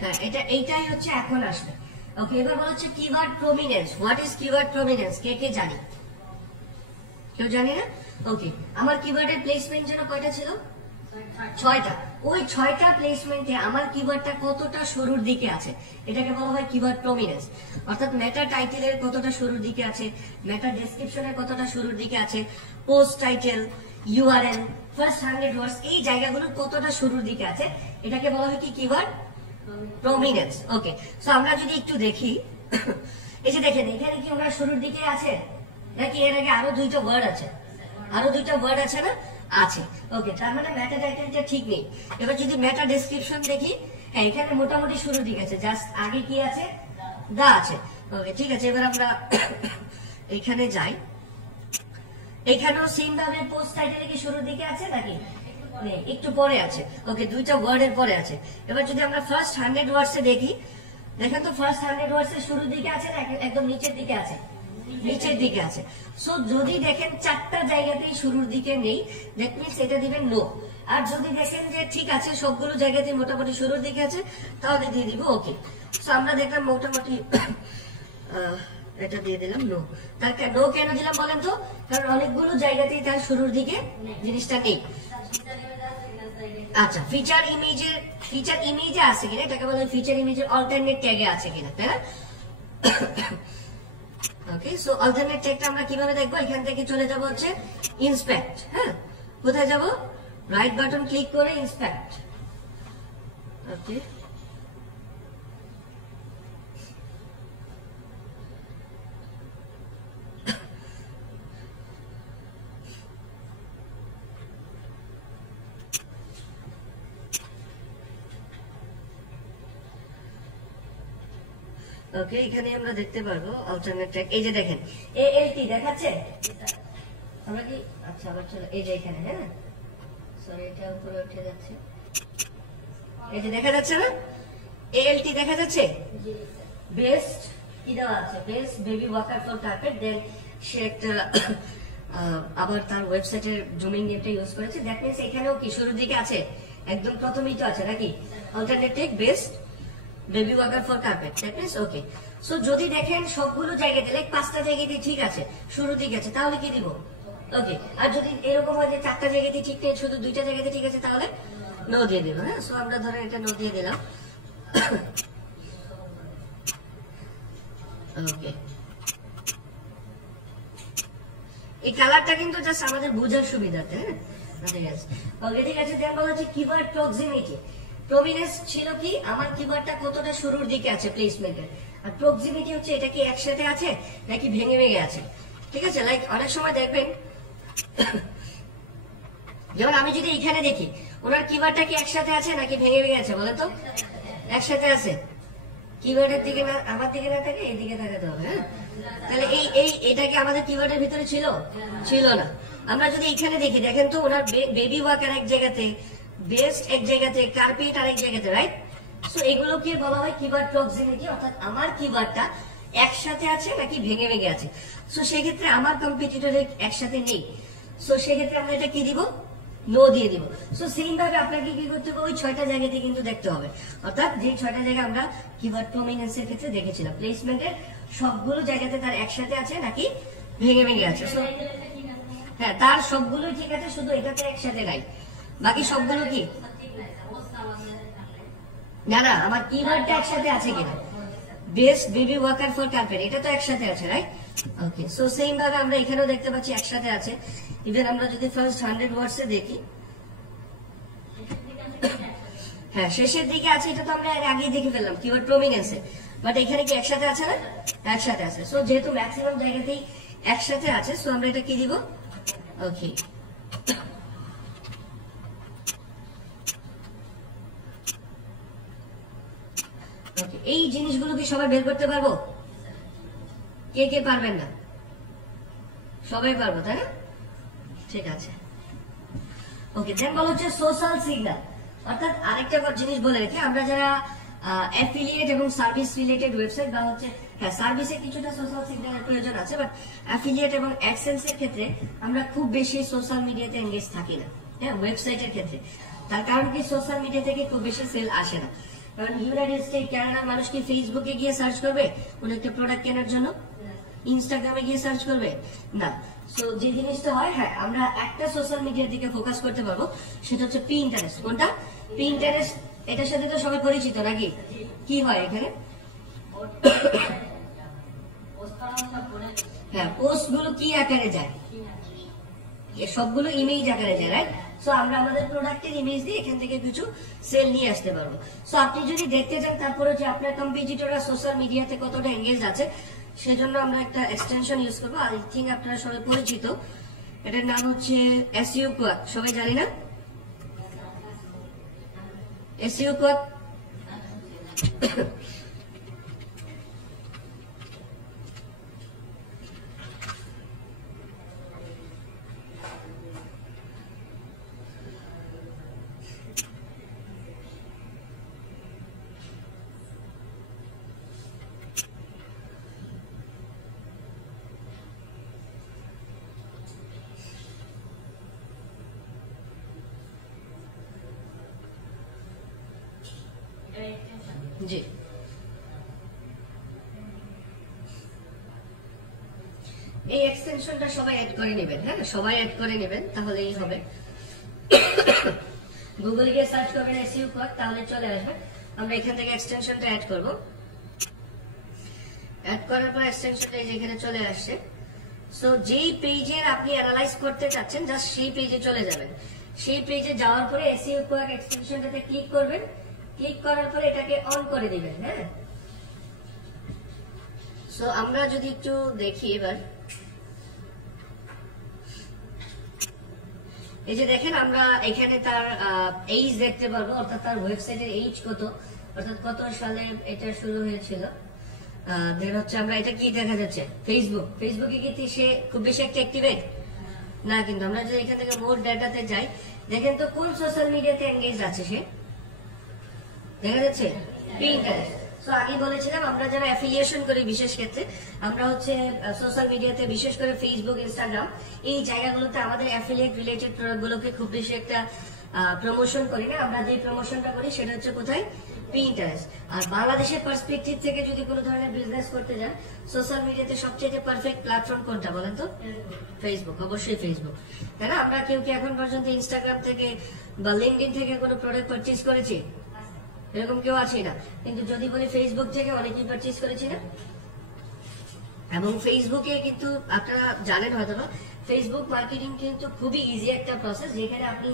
হ্যাঁ, এইটাই হচ্ছে এখন আসবে। ওকে, এবার বলা হচ্ছে keyword prominence. What is keyword prominence? কে কে জানি? কেউ জানি না? ওকে, আমার কিওয়ার্ডের প্লেসমেন্ট যেন কয়টা ছিল? 6টা। ওই 6টা প্লেসমেন্টে আমার কিওয়ার্ডটা কতটা শুরুর দিকে আছে, এটাকে বলা হয় কিওয়ার্ড প্রমিনেন্স। অর্থাৎ মেটা টাইটেলের কতটা শুরুর দিকে আছে, মেটা ডেসক্রিপশনের কতটা শুরুর দিকে আছে, পোস্ট টাইটেল, ইউআরএল, ফার্স্ট 100 ওয়ার্ডস, এই জায়গাগুলোর কতটা শুরুর দিকে আছে, এটাকে বলা হয় কি? Keyword prominence. ওকে, সো আমরা যদি একটু দেখি, এই যে দেখেন এখানে কি ওনার শুরুর দিকে আছে নাকি এর আগে আরো 2টা ওয়ার্ড আছে? আরো 2টা ওয়ার্ড আছে না? আছে। ওকে, তার মানে মেটা টাইটেলটা ঠিক নেই। এবার যদি মেটা ডেসক্রিপশন দেখি, হ্যাঁ এখানে মোটামুটি শুরুর দিকে আছে, জাস্ট আগে কি আছে? দা আছে। ওকে, ঠিক আছে। এবার আমরা এখানে যাই, এখানেও সেম ভাবে পোস্ট টাইটেলে কি শুরুর দিকে আছে নাকি নেই? একটু পরে আছে। ওকে, 2টা ওয়ার্ডের পরে আছে। এবার যদি আমরা ফার্স্ট 100 ওয়ার্ডসে দেখি, দেখেন তো ফার্স্ট 100 ওয়ার্ডসের শুরুর দিকে আছে না একদম নিচের দিকে আছে? নিচের দিকে আছে। সো যদি দেখেন 4টা জায়গাতেই শুরুর দিকে নেই, দ্যাট মিনস এটা দিবেন নো। আর যদি দেখেন যে ঠিক আছে সবগুলো জায়গাতেই মোটামুটি শুরুর দিকে আছে, তাহলে দিয়ে দিব ওকে। সো আমরা দেখলাম মোটামুটি এটা দিয়ে দিলাম নো। তার নো কেন দিলাম বলেন তো? কারণ অনেকগুলো জায়গাতেই তার শুরুর দিকে জিনিসটা নেই। আচ্ছা, ফিচার ইমেজে আছে কিনা, এটাকে বলে ফিচার ইমেজের অল্টারনেট ট্যাগে আছে কিনা, তাই না? ওকে, সো অল্টারনেট ট্যাগটা আমরা কিভাবে দেখবো? এখান থেকে চলে যাব হচ্ছে ইন্সপেক্ট। হ্যাঁ, কোথায় যাব? রাইট বাটন ক্লিক করে ইন্সপেক্ট। ওকে, ওকে, এখানে আমরা দেখতে পারবো অল্টারনেট ট্যাগ। এই যে দেখেন এএলটি দেখাচ্ছে আমরা কি? আচ্ছা, আবার চলো এই যে এখানে, হ্যাঁ সরি এটা উপরে উঠে যাচ্ছে, এই যে দেখা যাচ্ছে না? এএলটি দেখা যাচ্ছে। বেস্ট কি দেওয়া আছে? Best baby walker for carpet. Then সে একটা আবার তার ওয়েবসাইটের ডোমেইন নেমটা ইউজ করেছে। দ্যাট মিন্স এখানেও কি শুরুর দিকে আছে? একদম প্রথমেই তো আছে নাকি? Alternate tag best baby walker for carpet, that means okay. So যদি দেখেন সবগুলো জায়গাতে লাইক 5টা জায়গাতে ঠিক আছে, শুরুর দিকে আছে, তাহলে কি দিব? ওকে। আর যদি এরকম হয় যে 4টা জায়গাতে ঠিক নেই, শুধু 2টা জায়গাতে ঠিক আছে, তাহলে নো দিয়ে দিব। হ্যাঁ, সো আমরা ধরেন এটা নো দিয়ে দিলাম। ওকে, এই কালারটা কিন্তু জাস্ট আমাদের বোঝার সুবিধাতে। হ্যাঁ, ওকে, ঠিক আছে। দেন বলা হচ্ছে কিওয়ার্ড প্রক্সিমিটি। প্রমিনেন্স ছিল কি? আমার কিওয়ার্ডটা কতটা শুরুর দিকে আছে প্লেসমেন্টের। আর প্রক্সিমিটি হচ্ছে এটা কি একসাথে আছে নাকি ভেঙে ভেঙে আছে। ঠিক আছে, লাইক অনেক সময় দেখবেন যেমন আমি যদি এখানে দেখি ওনার কিওয়ার্ডটা কি একসাথে আছে নাকি ভেঙে ভেঙে আছে বলেন তো? একসাথে আছে। কিওয়ার্ডের দিকে না, আমার দিকে না থাকে, এই দিকে তাকাতে হবে। হ্যাঁ, তাহলে এটা কি আমাদের কিওয়ার্ডের ভিতরে ছিল? ছিল না। আমরা যদি এখানে দেখি, দেখেন তো ওনার বেবি ওয়াকার এক জায়গাতে, বেস্ট এক জায়গাতে, কার্পেট আর এক জায়গাতে, রাইট? সো এগুলোকে বলা হয় কিওয়ার্ড প্রক্সিমিটি, অর্থাৎ আমার কিওয়ার্ডটা একসাথে আছে নাকি ভেঙে ভেঙে আছে। সো সেক্ষেত্রে আমার কম্পিটিটরের একসাথে নেই, সো সেক্ষেত্রে আমরা এটা কি দিব? নো দিয়ে দিব। সো সেম ভাবে আপনাকে কি করতে হবে? ওই 6টা জায়গাতে কিন্তু দেখতে হবে, অর্থাৎ যে 6টা জায়গা আমরা কিওয়ার্ড প্রমিনেন্সের ক্ষেত্রে দেখেছিলাম, প্লেসমেন্টের সবগুলো জায়গাতে তার একসাথে আছে নাকি ভেঙে ভেঙে আছে। সো হ্যাঁ, তার সবগুলোই ঠিক আছে, শুধু এটাতে একসাথে নাই, বাকি সবগুলো কি না না আমার কিওয়ার্ডটা একসাথে আছে কিনা। Best baby walker for carpet এটা তো একসাথে আছে, রাইট? ওকে, সো সেম ভাবে আমরা এখানেও দেখতে পাচ্ছি একসাথে আছে। ইভেন আমরা যদি ফার্স্ট 100 ওয়ার্ডসে দেখি, হ্যাঁ শেষের দিকে আছে, এটা তো আমরা আগেই দেখে ফেললাম কিওয়ার্ড প্রমিনেন্সে। বাট এখানে কি একসাথে আছে না? একসাথে আছে। সো যেহেতু ম্যাক্সিমাম জায়গাতেই একসাথে আছে, সো আমরা এটা কি দিব, ওকে। এই জিনিসগুলো কি সবাই বের করতে পারবো? কে কে পারবেন না? সবাই পারবো, তাই না? ঠিক আছে, ওকে। দেন বলা হচ্ছে সোশ্যাল সিগন্যাল, অর্থাৎ আরেকটা জিনিস বলে রেখে, আমরা যারা অ্যাফিলিয়েট এবং সার্ভিস রিলেটেড ওয়েবসাইট বা হচ্ছে, হ্যাঁ সার্ভিসে কিছুটা সোশ্যাল সিগন্যালের প্রয়োজন আছে, বাট অ্যাফিলিয়েট এবং অ্যাডসেন্সের ক্ষেত্রে আমরা খুব বেশি সোশ্যাল মিডিয়াতে এনগেজ থাকি না, হ্যাঁ ওয়েবসাইটের ক্ষেত্রে। তার কারণ কি, সোশ্যাল মিডিয়া থেকে খুব বেশি সেল আসে না। কারণ ইউনাইটেড স্টেট, কানাডার মানুষ কি ফেসবুকে গিয়ে সার্চ করবে কোন একটা প্রোডাক্ট কেনার জন্য? ইনস্টাগ্রামে গিয়ে সার্চ করবে না। সো যে জিনিসটা হয়, হ্যাঁ আমরা একটা সোশ্যাল মিডিয়ার দিকে ফোকাস করতে পারবো, সেটা হচ্ছে পিন্টারেস্ট। কোনটা? পিন্টারেস্ট। এটার সাথে তো সবাই পরিচিত নাকি? কি হয় এখানে? হ্যাঁ, পোস্ট গুলো কি আকারে যায়? সবগুলো ইমেজ আকারে যায়, রাইট? সো আমরা আমাদের প্রোডাক্টের ইমেজ দিয়ে এখান থেকে কিছু সেল নিয়ে আসতে পারবো। সো আপনি যদি দেখতে চান তারপরে যে আপনার কম্পিটিটররা সোশ্যাল মিডিয়াতে কতটা এঙ্গেজ আছে, সেজন্য আমরা একটা এক্সটেনশন ইউজ করবো। আই থিঙ্ক আপনারা সবাই পরিচিত, এটার নাম হচ্ছে এসইও কোয়াড। সবাই জানি না এসইও কোয়াড? জি, এই এক্সটেনশনটা সবাই অ্যাড করে নেবেন, হ্যাঁ সবাই অ্যাড করে নেবেন, তাহলেই হবে। গুগলে গিয়ে সার্চ করবেন এসইও কোয়াড, তাহলে চলে আসবে। আমরা এখান থেকে এক্সটেনশনটা অ্যাড করব। অ্যাড করার পর এক্সটেনশনটা এখানে চলে আসছে। সো যেই পেজের আপনি অ্যানালাইজ করতে চাচ্ছেন, জাস্ট সেই পেজে চলে যাবেন। সেই পেজে যাওয়ার পরে এসইও কোয়াড এক্সটেনশনটাতে ক্লিক করবেন। ক্লিক করার পরে এটাকে অন করে দিবেন, হ্যাঁ। সো আমরা যদি একটু দেখি এবার, এই যে দেখেন আমরা এখানে তার এইজ দেখতে পারবো, অর্থাৎ তার ওয়েবসাইটের এইজ কত, অর্থাৎ কত সালে এটা শুরু হয়েছিল। দেন হচ্ছে আমরা এটা কি দেখা যাচ্ছে, ফেসবুকে কি সে খুব বেশি একটা অ্যাক্টিভেট না, কিন্তু আমরা যদি এখান থেকে মোর ডাটাতে যাই, দেখেন তো কোন সোশ্যাল মিডিয়াতে এনগেজ আছে সে, দেখা যাচ্ছে পিন্টারেস্ট। সো আগে বলেছিলাম আমরা যারা অ্যাফিলিয়েশন করি, বিশেষ ক্ষেত্রে আমরা হচ্ছে সোশ্যাল মিডিয়াতে, বিশেষ করে ফেসবুক, ইনস্টাগ্রাম, এই জায়গাগুলোতে আমাদের অ্যাফিলিয়েট রিলেটেড প্রোডাক্টগুলোকে খুব বেশি একটা প্রমোশন করি না। আমরা যে প্রমোশনটা করি সেটা হচ্ছে কোথায়, পিন্টারেস্ট। আর বাংলাদেশের পার্সপেক্টিভ থেকে যদি কোনো ধরনের বিজনেস করতে যান, সোশ্যাল মিডিয়াতে সবচেয়ে পারফেক্ট প্ল্যাটফর্ম কোনটা বলেন তো? ফেসবুক, অবশ্যই ফেসবুক, তাই না? আমরা কেউ কি এখন পর্যন্ত ইনস্টাগ্রাম থেকে বা লিঙ্কডইন থেকে কোনো প্রোডাক্ট পারচেজ করেছি? এরকম কেউ আছে না। কিন্তু যদি বলি ফেসবুক থেকে অনেকেই পারচেজ করেছি না। এবং ফেসবুকে কিন্তু আপনারা জানেন হয়তো না, ফেসবুক মার্কেটিং কিন্তু খুবই ইজি একটা প্রসেস, যেখানে আপনি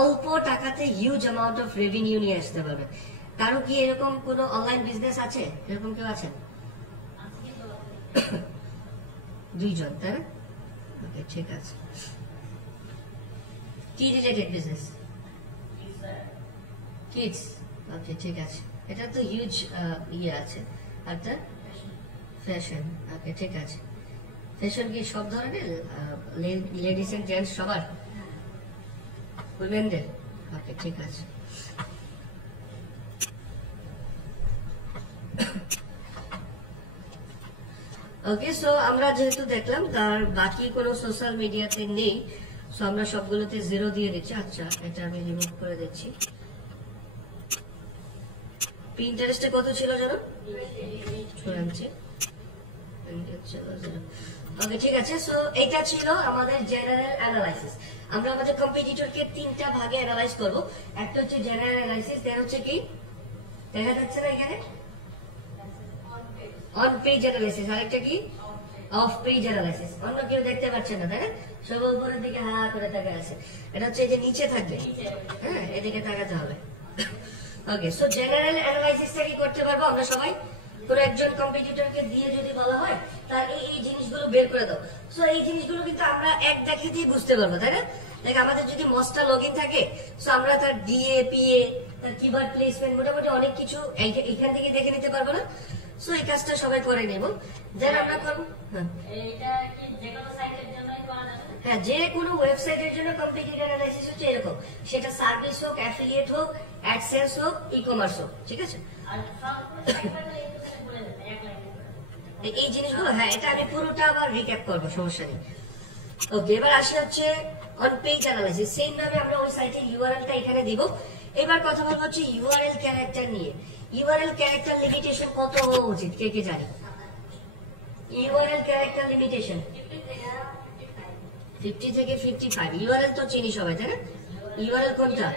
অল্প টাকাতে হিউজ অ্যামাউন্ট অফ রেভিনিউ নিয়ে আসতে পারবেন। কারো কি এরকম কোনো অনলাইন বিজনেস আছে? এরকম কেউ আছেন? 2 জন, তাই না? ওকে, ঠিক আছে। কি রিলেটেড বিজনেস? কিডস। ওকে, ঠিক আছে। এটা তো হিউজ ইয়ে আছে। আচ্ছা, ফ্যাশন। ওকে, ঠিক আছে। ফ্যাশন কি সব ধরনের, লেডিস এন্ড জেন্টস সবার, উইমেনদের? ওকে, ঠিক আছে। ওকে, সো আমরা যেহেতু দেখলাম তার বাকি কোনো সোশ্যাল মিডিয়াতে নেই, সো আমরা সবগুলোতে 0 দিয়ে দিচ্ছি। আচ্ছা, এটা আমি রিমুভ করে দিচ্ছি। পিন্টারেস্টে কত ছিল জানো? ওকে, ঠিক আছে। সো এটা ছিল আমাদের জেনারেল অ্যানালাইসিস। আমরা আমাদের কম্পিটিটরকে 3টা ভাগে অ্যানালাইজ করব। একটা হচ্ছে জেনারেল অ্যানালাইসিস, দেন হচ্ছে কি দেখা যাচ্ছে না এখানে, অন পেজ অ্যানালাইসিস, আরেকটা কি অফ পেজ অ্যানালাইসিস। অন্য কেউ দেখতে পাচ্ছে না, তাই না? সব উপরের দিকে হা করে তাকায় আছে। এটা হচ্ছে এই যে নিচে থাকবে, হ্যাঁ এদিকে তাকাতে হবে। ওকে, সো জেনারেল অ্যানালাইসিসটা কি করতে পারবো আমরা সবাই? কোনো একজন কম্পিটিটরকে দিয়ে যদি বলা হয় তার এই জিনিসগুলো বের করে দাও, সো এই জিনিসগুলো কিন্তু আমরা এক দেখাতেই বুঝতে পারবো, তাই না? দেখ আমাদের যদি মস্টা লগইন থাকে, সো আমরা তার ডিএ পিএ তার কিবোর্ড প্লেসমেন্ট মোটামুটি অনেক কিছু এখান থেকে দেখে নিতে পারবো না। সো এই কাজটা সবাই করে নেব, দেন আমরা করবো। হ্যাঁ, যে কোনো ওয়েবসাইটের জন্য কম্পিটিটর অ্যানালাইসিস হচ্ছে এরকম, সেটা সার্ভিস হোক, অ্যাফিলিয়েট হোক, অ্যাডসেন্স হোক, ই কমার্স হোক, ঠিক আছে? এই জিনিসগুলো, হ্যাঁ এটা আমি পুরোটা আবার রিক্যাপ করবো, সমস্যা নেই। ওকে, এবার আসি হচ্ছে অন পেজ অ্যানালাইসিস। সেম ভাবে আমরা ওই সাইটের ইউআরএলটা এখানে দিব। এবার কথা বলবো হচ্ছে ইউআরএল ক্যারেক্টার নিয়ে। ইউআরএল ক্যারেক্টার লিমিটেশন কত হওয়া উচিত, কে কে জানে? ইউআরএল ক্যারেক্টার লিমিটেশন 50 থেকে 55। ইউআরএল তো চিনি সবাই, তাই না? ইউআরএল কোনটা?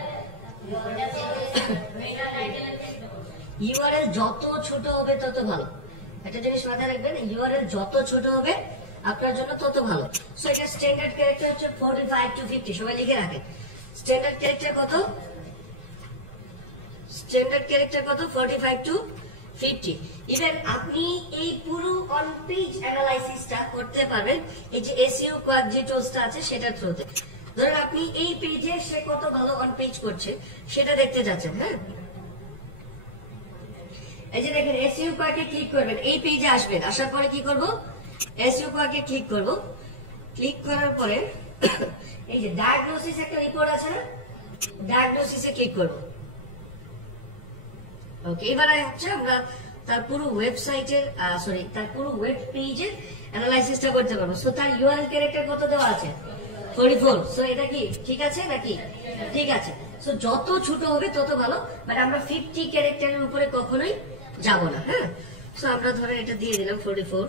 ইউআরএল যত ছোট হবে তত ভালো, একটা জিনিস মাথায় রাখবেন, ইউআরএল যত ছোট হবে আপনার জন্য তত ভালো। সো এটা স্ট্যান্ডার্ড ক্যারেক্টার হচ্ছে 45 to 50, সবাই লিখে রাখেন। স্ট্যান্ডার্ড ক্যারেক্টার কত? স্ট্যান্ডার্ড ক্যারেক্টার কত? 45 to 50। ইভেন আপনি এই পুরো অন পেজ অ্যানালাইসিসটা করতে পারবেন এই যে এসইও কোয়াড যে টুলসটা আছে সেটার থ্রুতে। ধরুন আপনি এই পেজে সে কত ভালো অন পেজ করছে সেটা দেখতে যাচ্ছেন, হ্যাঁ? এই যে দেখেন এসইও কোয়াডে ক্লিক করবেন, এই পেজে আসবেন, আসার পরে কি করব? এসইও কোয়াডে ক্লিক করব। ক্লিক করার পরে এই যে ডায়াগনোসিস একটা রিপোর্ট আছে না, ডায়াগনোসিসে ক্লিক করব। ওকে, এবারে হচ্ছে আমরা তার পুরো ওয়েবসাইটের তার পুরো ওয়েব পেজের অ্যানালাইসিসটা করতে পারবো। সো তার ইউআরএল ক্যারেক্টার কত দেওয়া আছে? 44। সো এটা কি ঠিক আছে নাকি? ঠিক আছে। সো যত ছোট হবে তত ভালো, বাট আমরা 50 ক্যারেক্টারের উপরে কখনোই যাব না, হ্যাঁ? সো আমরা ধরেন এটা দিয়ে দিলাম 44।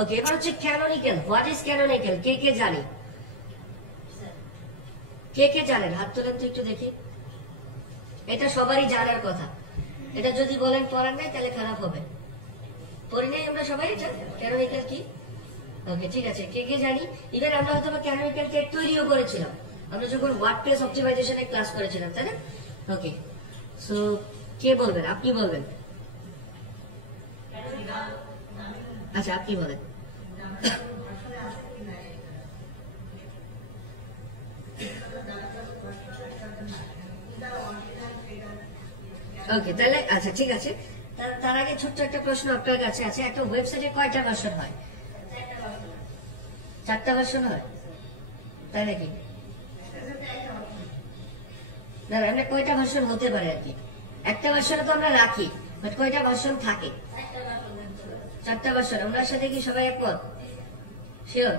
ওকে, এবার হচ্ছে ক্যানোনিক্যাল। হোয়াট ইজ ক্যানোনিক্যাল, কে কে জানে? কে কে জানেন? হাত তোলেন তো একটু দেখি। এটা সবারই জানার কথা, এটা যদি বলেন পড়ার নাই তাহলে খারাপ হবে। পড়ি নাই আমরা সবাই এটা ক্যানোনিক্যাল কি? ওকে, ঠিক আছে, কে কে জানি? ইভেন আমরা হয়তো ক্যানোনিক্যাল কে তৈরিও করেছিলাম, আমরা যখন ওয়ার্ডপ্রেস অপটিমাইজেশনের ক্লাস করেছিলাম, তাই না? ওকে, সো কে বলবেন? আপনি বলবেন। আচ্ছা, আপনি বলেন। ওকে, তাহলে আচ্ছা ঠিক আছে। তার আগে ছোট্ট একটা প্রশ্ন আপনার কাছে আছে, একটা ওয়েবসাইটে কয়টা ভার্সন হয়? 4টা ভার্সন হয়, তাই নাকি? না না, কয়টা ভার্সন হতে পারে আর কি? একটা ভার্সনে তো আমরা রাখি, বাট কয়টা ভার্সন থাকে? 4টা ভার্সন। আমরা সাথে কি সবাই একমত? শিওর?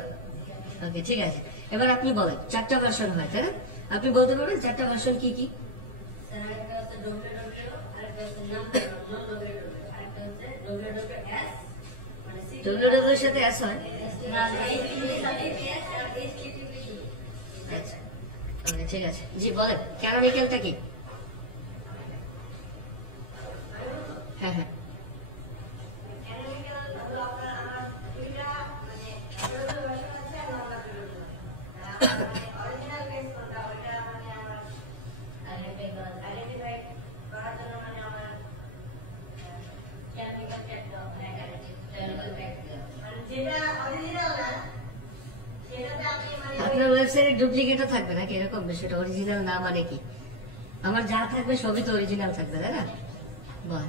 ওকে, ঠিক আছে। এবার আপনি বলেন 4টা ভার্সন হয়, তাই না? আপনি বলতে পারবেন 4টা ভার্সন কি কি? ডব্লিউডব্লিউ এর সাথে এস হয়? ঠিক আছে, জি বলেন ক্যানোনিক্যালটা কি? হ্যাঁ হ্যাঁ, আপনার ওয়েবসাইটে ডুপ্লিকেটও থাকবে নাকি এরকম? সেটা অরিজিনাল না মানে কি? আমার যা থাকবে সবই তো অরিজিনাল থাকবে, তাই না? বল।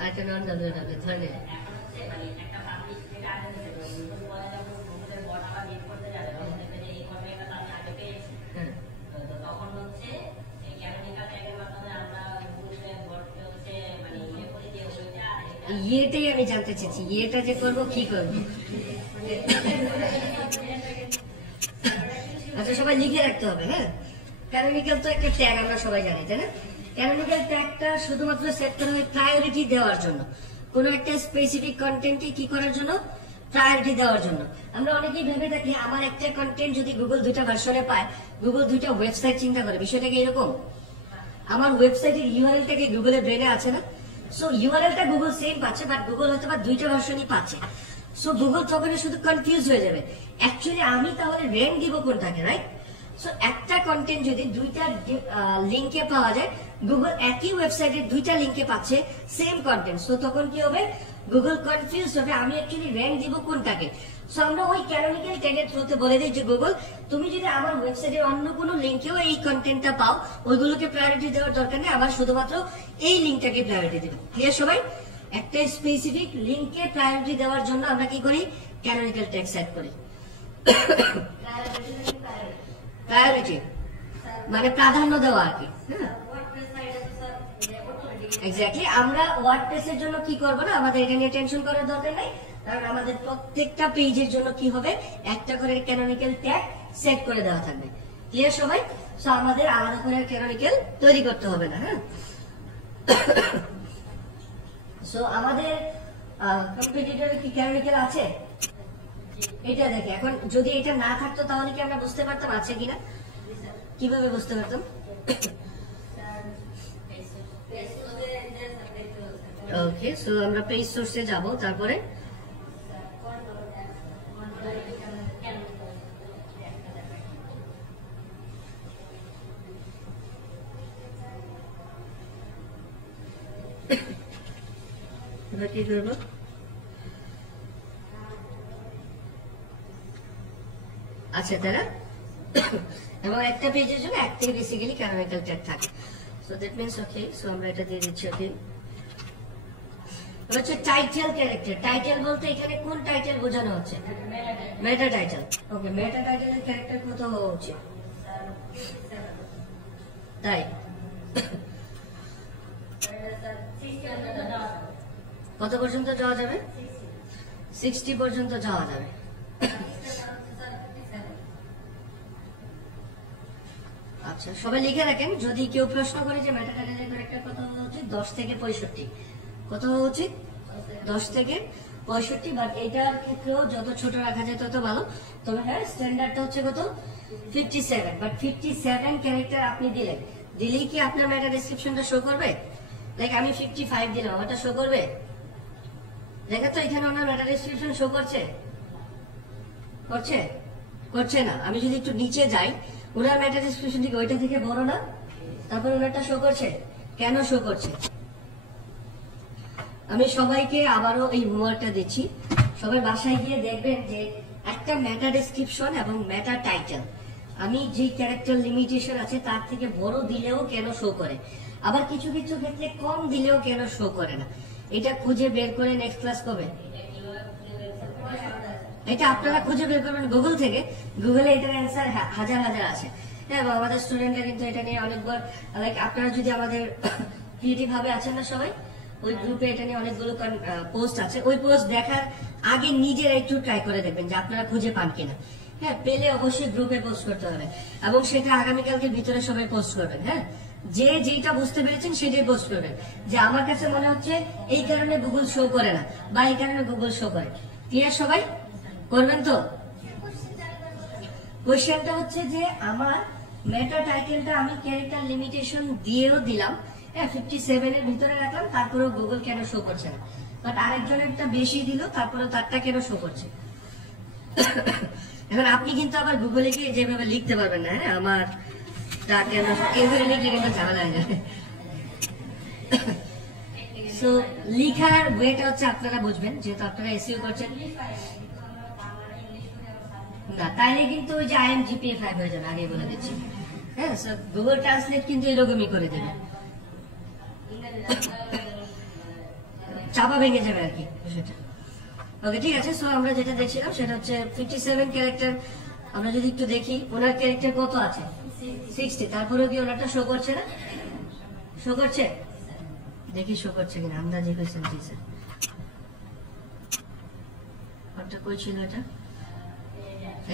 আরেকটা নন ডব্লিউডব্লিউ ধরে নিন। ইয়েটাই আমি জানতে চাইছি, ইয়েটা যে করবো কি করবো? আচ্ছা, সবাই লিখে রাখতে হবে, হ্যাঁ? ক্যানোনিক্যাল তো একটা ট্যাগ, আমরা সবাই জানি, তাই না? ক্যানোনিক্যাল ট্যাগটা শুধুমাত্র সেট করা হয় প্রায়োরিটি দেওয়ার জন্য। কোনো একটা স্পেসিফিক কন্টেন্টকে কি করার জন্য, প্রায়োরিটি দেওয়ার জন্য। আমরা অনেকেই ভেবে থাকি আমার একটা কন্টেন্ট যদি গুগল দুইটা ভার্সনে পায়, গুগল দুইটা ওয়েবসাইট চিন্তা করে, বিষয়টা কি এরকম? আমার ওয়েবসাইটের ইউআরএলটা কি গুগলের ব্রেনে আছে না? সো ইউআরএলটা গুগল সেম পাচ্ছে, বাট গুগল হয়তো বা দুইটা ভার্সনই পাচ্ছে। সো গুগল তখন শুধু কনফিউজ হয়ে যাবে, অ্যাকচুয়ালি আমি তাহলে র্যাঙ্ক দিব কোনটাকে, রাইট? সো একটা কন্টেন্ট যদি দুইটা লিঙ্কে পাওয়া যায়, গুগল একই ওয়েবসাইটের দুইটা লিঙ্কে পাচ্ছে সেম কন্টেন্ট, সো তখন কি হবে, গুগল কনফিউজ হবে আমি অ্যাকচুয়ালি র্যাঙ্ক দিব কোনটাকে। সো আমরা ওই ক্যানোনিক্যাল ট্যাগের থ্রুতে বলে দিই যে গুগল তুমি যদি আমার ওয়েবসাইটের অন্য কোনো লিঙ্কেও এই কন্টেন্টটা পাও, ওইগুলোকে প্রায়োরিটি দেওয়ার দরকার নেই, আমার শুধুমাত্র এই লিঙ্কটাকে প্রায়োরিটি দেবে। ক্লিয়ার সবাই? একটা স্পেসিফিক লিঙ্কে প্রায়োরিটি দেওয়ার জন্য আমরা কি করি, ক্যানোনিক্যাল ট্যাগ সেট করি। প্রায়োরিটি মানে প্রাধান্য দেওয়া আর কি। এক্স্যাক্টলি, আমরা ওয়ার্ডপ্রেসের জন্য কি করব না, আমাদের এটা নিয়ে টেনশন করার দরকার নাই, কারণ আমাদের প্রত্যেকটা পেজের জন্য কি হবে, একটা করে ক্যানোনিক্যাল ট্যাগ সেট করে দেওয়া থাকবে। ক্লিয়ার সবাই? সো আমাদের আলাদা করে ক্যানোনিক্যাল তৈরি করতে হবে না। হ্যাঁ, সো আমাদের কম্পিটিটরে কি ক্যানোনিক্যাল আছে? এটা দেখে এখন যদি এটা না থাকতো তাহলে কি আমরা বুঝতে পারতাম আছে কিনা? কিভাবে বুঝতে পারতাম? ওকে, সো আমরা পেজ সোর্সে যাব, তারপরে এবার কি করব, আচ্ছা তারা এবং একটা পেজের জন্য এক থেকে বেসিক্যালি ক্যানোনিক্যাল ট্যাগ থাকে। So that means okay, so আমরা এটা দিয়ে দিচ্ছি। ওকে, হচ্ছে টাইটেল ক্যারেক্টার। টাইটেল বলতে এখানে কোন টাইটেল বোঝানো হচ্ছে? মেটা টাইটেল। ওকে, মেটা টাইটেলের ক্যারেক্টার কত হওয়া উচিত? তাই কত পর্যন্ত যাওয়া যাবে? 60 পর্যন্ত যাওয়া যাবে। আচ্ছা, সবাই লিখে রাখেন, যদি কেউ প্রশ্ন করে যে মেটা টাইটেলের ক্যারেক্টার কত হওয়া উচিত, 10 থেকে 65। কত হওয়া উচিত? 10 থেকে 65। বাট এটার ক্ষেত্রেও যত ছোট রাখা যায় তত ভালো। তবে হ্যাঁ, স্ট্যান্ডার্ডটা হচ্ছে কত? 57। বাট 57 ক্যারেক্টার আপনি দিলেই কি আপনার মেটা ডেসক্রিপশনটা শো করবে? লাইক আমি 55 দিলাম, ওটা শো করবে? দেখা তো এখানে ওনার মেটা ডেসক্রিপশন শো করছে? করছে না। আমি যদি একটু নিচে যাই, ওনার মেটা ডেসক্রিপশন থেকে ওইটা থেকে বড় না, তারপর ওনারটা শো করছে। কেন শো করছে? আমি সবাইকে আবারও এই হোমওয়ার্কটা দিচ্ছি, সবাই বাসায় গিয়ে দেখবেন যে একটা মেটা ডেসক্রিপশন এবং মেটা টাইটেল আমি যে ক্যারেক্টার লিমিটেশন আছে তার থেকে বড় দিলেও কেন শো করে, আবার কিছু কিছু ক্ষেত্রে কম দিলেও কেন শো করে না, এটা খুঁজে বের করে নেক্সট ক্লাস করবে। এটা আপনারা খুঁজে বের করবেন গুগল থেকে। গুগলে এটার অ্যান্সার হাজার হাজার আছে। হ্যাঁ, আমাদের স্টুডেন্টরা কিন্তু এটা নিয়ে অনেকবার, লাইক আপনারা যদি আমাদের ক্রিয়েটিভ ভাবে আছেন না সবাই, ওই গ্রুপে এটা নিয়ে অনেকগুলো পোস্ট আছে, ওই পোস্ট দেখার আগে নিজেরা একটু ট্রাই করে দেখবেন যে আপনারা খুঁজে পান কিনা। হ্যাঁ, পেলে অবশ্যই গ্রুপে পোস্ট করতে হবে এবং সেটা আগামীকালকে ভিতরে সবাই পোস্ট করবেন। হ্যাঁ, যে যেটা বুঝতে পেরেছেন সেটাই পোস্ট করবেন, যে আমার কাছে মনে হচ্ছে এই কারণে গুগল শো করে না বা এই কারণে গুগল শো করে। ক্লিয়ার সবাই? করবেন তো? কোয়েশ্চেনটা হচ্ছে যে আমার মেটা টাইটেলটা আমি ক্যারেক্টার লিমিটেশন দিয়েও দিলাম, হ্যাঁ 57 এর ভিতরে রাখলাম, তারপরেও গুগল কেন শো করছে না? বাট আরেকজনেরটা বেশি দিল, তারপরে তারটা কেন শো করছে? এখন আপনি কিন্তু আবার গুগলে গিয়ে যেভাবে লিখতে পারবেন না, হ্যাঁ আমার তা কেন এভাবে লিখলে কিন্তু ঝামেলা হয়ে যাবে। সো লিখার ওয়েটা হচ্ছে আপনারা বুঝবেন, যেহেতু আপনারা এসইও করছেন না, তাইলে কিন্তু ওই যে IMGPA 5 হয়ে যাবে, আগে বলে দিচ্ছি। হ্যাঁ, গুগল ট্রান্সলেট কিন্তু এরকমই করে দেবে, চাপা ভেঙে যাবে আর কি সেটা। ওকে, ঠিক আছে। সো আমরা যেটা দেখছিলাম সেটা হচ্ছে 57 ক্যারেক্টার। আমরা যদি একটু দেখি ওনার ক্যারেক্টার কত আছে, 60, তারপরেও কি ওনারটা শো করছে না? শো করছে? দেখি শো করছে কিনা, আন্দাজে কোয়েশ্চেন দিয়েছে। ওটা কই ছিল এটা?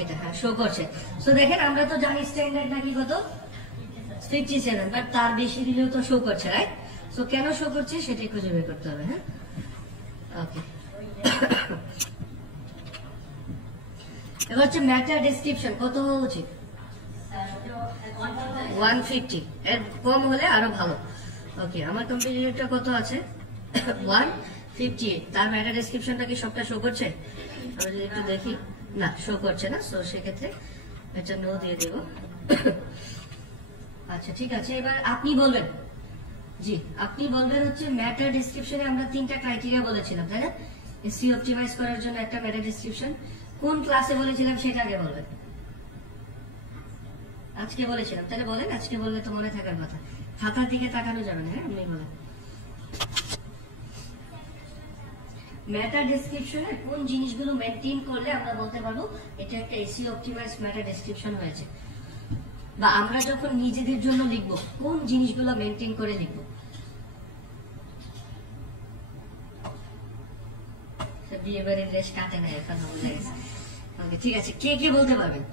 এটা হ্যাঁ শো করছে। সো দেখেন, আমরা তো জানি স্ট্যান্ডার্ড নাকি কত, 57, বাট তার বেশি দিলেও তো শো করছে, রাইট? সো কেন শো করছে সেটাই খুঁজে বের করতে হবে। হ্যাঁ, ওকে, এবার হচ্ছে ম্যাটার ডেসক্রিপশন কত হওয়া উচিত? 150, এর কম হলে আরো ভালো। ওকে, আমার কম্পিটিটরটা কত আছে? 158। তার ম্যাটার ডেসক্রিপশনটা কি সবটা শো করছে? আমরা যদি একটু দেখি, না শো করছে না, সো সেক্ষেত্রে এটা নো দিয়ে দেব। আচ্ছা ঠিক আছে, এবার আপনি বলবেন। জি, আপনি বলবেন হচ্ছে ম্যাটার ডেসক্রিপশনে আমরা 3টা ক্রাইটেরিয়া বলেছিলাম, তাই না? এসইও অপটিমাইজ করার জন্য একটা ম্যাটার ডেসক্রিপশন কোন ক্লাসে বলেছিলাম সেটা আগে বলবেন। আজকে বলেছিলাম, তাহলে বলেন। আজকে বললে তো মনে থাকার কথা, খাতার দিকে তাকানো যাবে না। হ্যাঁ, আপনি বলেন ম্যাটার ডেসক্রিপশনে কোন জিনিসগুলো মেনটেন করলে আমরা বলতে পারবো এটা একটা এসইও অপটিমাইজ ম্যাটার ডেসক্রিপশন হয়েছে, বা আমরা যখন নিজেদের জন্য লিখবো কোন জিনিসগুলো মেনটেন করে লিখবো। বিয়েবাড়ির রেশ কাটে না এখন, বুঝে গেছে। ওকে ঠিক আছে, কে কে বলতে পারবেন?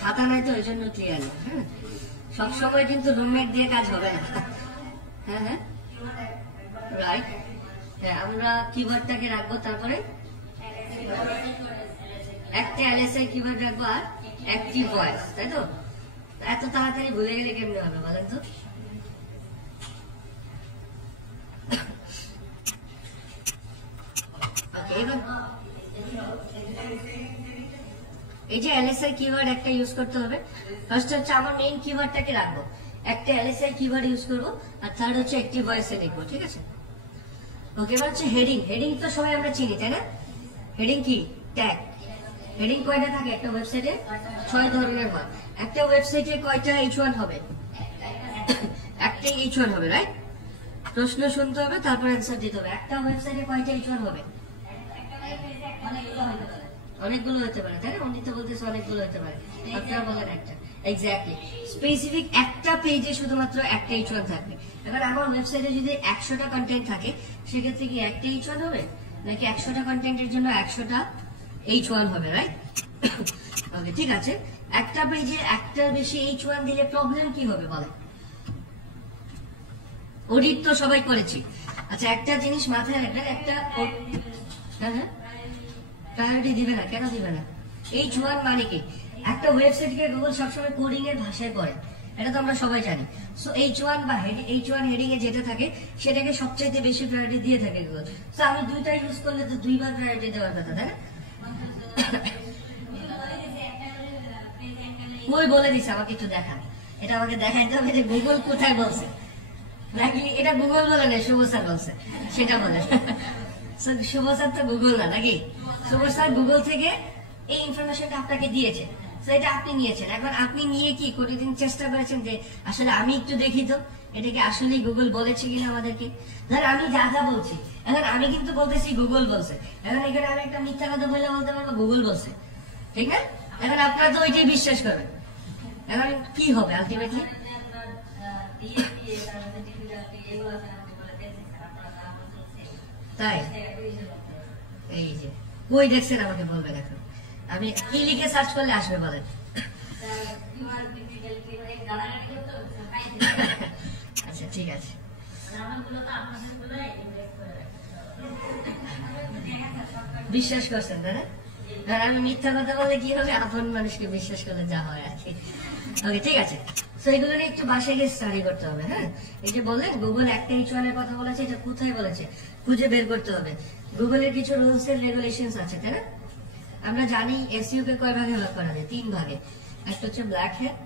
খাতা নাই তো ওই জন্য ক্লিয়ার না। হ্যাঁ, সবসময় কিন্তু রুমমেট দিয়ে কাজ হবে না। হ্যাঁ হ্যাঁ রাইট। হ্যাঁ, আমরা কিওয়ার্ডটাকে রাখবো, তারপরে একটা এলএসআই কিওয়ার্ড রাখবো আর অ্যাক্টিভ ভয়েস, তাই তো? এত তাড়াতাড়ি ভুলে গেলে কেমনে হবে বলেন তো? এই যে এলএসআই কিওয়ার্ড একটা ইউজ করতে হবে। ফার্স্ট হচ্ছে আমার মেইন কিওয়ার্ডটাকে রাখবো, একটা এলএসআই কিওয়ার্ড ইউজ করবো, আর থার্ড হচ্ছে অ্যাক্টিভ ভয়েসে লিখবো, ঠিক আছে? ওকে, এবার হচ্ছে হেডিং। হেডিং তো সবাই আমরা চিনি, তাই না? হেডিং কি? ট্যাগ। হেডিং কয়টা থাকে একটা ওয়েবসাইটে? 6 ধরনের হয়। একটা ওয়েবসাইটে কয়টা H1 হবে? একটাই H1 হবে, রাইট? প্রশ্ন শুনতে হবে, তারপর অ্যান্সার দিতে হবে। একটা ওয়েবসাইটে কয়টা H1 হবে? অনেকগুলো হতে পারে, তাই না? অনিত বলতেছে অনেকগুলো হতে পারে, আপনারা বলেন একটা। এক্স্যাক্টলি, স্পেসিফিক একটা পেজে শুধুমাত্র একটা H1 থাকবে। এবার আমার ওয়েবসাইটে যদি 100টা কন্টেন্ট থাকে, সেক্ষেত্রে কি একটা H1 হবে, নাকি 100টা কন্টেন্টের জন্য 100টা H1 হবে, রাইট? ওকে ঠিক আছে, একটা পেজে একটার বেশি H1 দিলে প্রবলেম কি হবে বলেন? অডিট তো সবাই করেছি। আচ্ছা, একটা জিনিস মাথায় রাখবেন, একটা হ্যাঁ হ্যাঁ প্রায়োরিটি দিবে না। কেন দিবে না? H1 মানে কি? একটা ওয়েবসাইটকে গুগল সবসময় কোডিং এর ভাষায় পড়ে, এটা তো আমরা সবাই জানি। সো H1 বা H1 হেডিং এ যেটা থাকে সেটাকে সবচাইতে বেশি প্রায়োরিটি দিয়ে থাকে গুগল। সো আমি দুইটা ইউজ করলে তো দুইবার প্রায়োরিটি দেওয়ার কথা, তাই না? কই বলে দিছে, আমাকে একটু দেখান। এটা আমাকে দেখাইতে হবে যে গুগল কোথায় বলছে, নাকি এটা গুগল বলে না শুভ স্যার বলছে সেটা বলে। শুভ স্যার তো গুগল না, নাকি? শুভ স্যার গুগল থেকে এই ইনফরমেশনটা আপনাকে দিয়েছে, এটা আপনি নিয়েছেন। এখন আপনি নিয়ে কি কোনোদিন চেষ্টা করেছেন যে আসলে আমি একটু দেখি তো এটাকে আসলেই গুগল বলেছে কিনা আমাদেরকে? ধর আমি যা যা বলছি, এখন আমি কিন্তু বলতেছি গুগল বলছে, এখন এখানে আমি একটা মিথ্যা কথা বললে বলতে পারবো গুগল বলছে, ঠিক না? এখন আপনারা তো ওইটাই বিশ্বাস করবেন, এখন কি হবে আলটিমেটলি? তাই এই যে কই দেখছেন আমাকে বলবেন। এখন আমি কি লিখে সার্চ করলে আসবে বলেন? আচ্ছা ঠিক আছে, বিশ্বাস করছেন তাই না? আমি মিথ্যা কথা বলে কি হবে, আপন মানুষকে বিশ্বাস করলে যা হয় আর কি। ওকে ঠিক আছে, তো এগুলো নিয়ে একটু বাসায় গিয়ে স্টাডি করতে হবে। হ্যাঁ, এই যে বললেন গুগল একটা H1 এর কথা বলেছে, এটা কোথায় বলেছে খুঁজে বের করতে হবে। গুগলের কিছু রুলস এন্ড রেগুলেশনস আছে, তাই না? আমরা জানি এসইও কে কয় ভাগে ভাগ করা যায়? 3 ভাগে। একটা হচ্ছে black hat,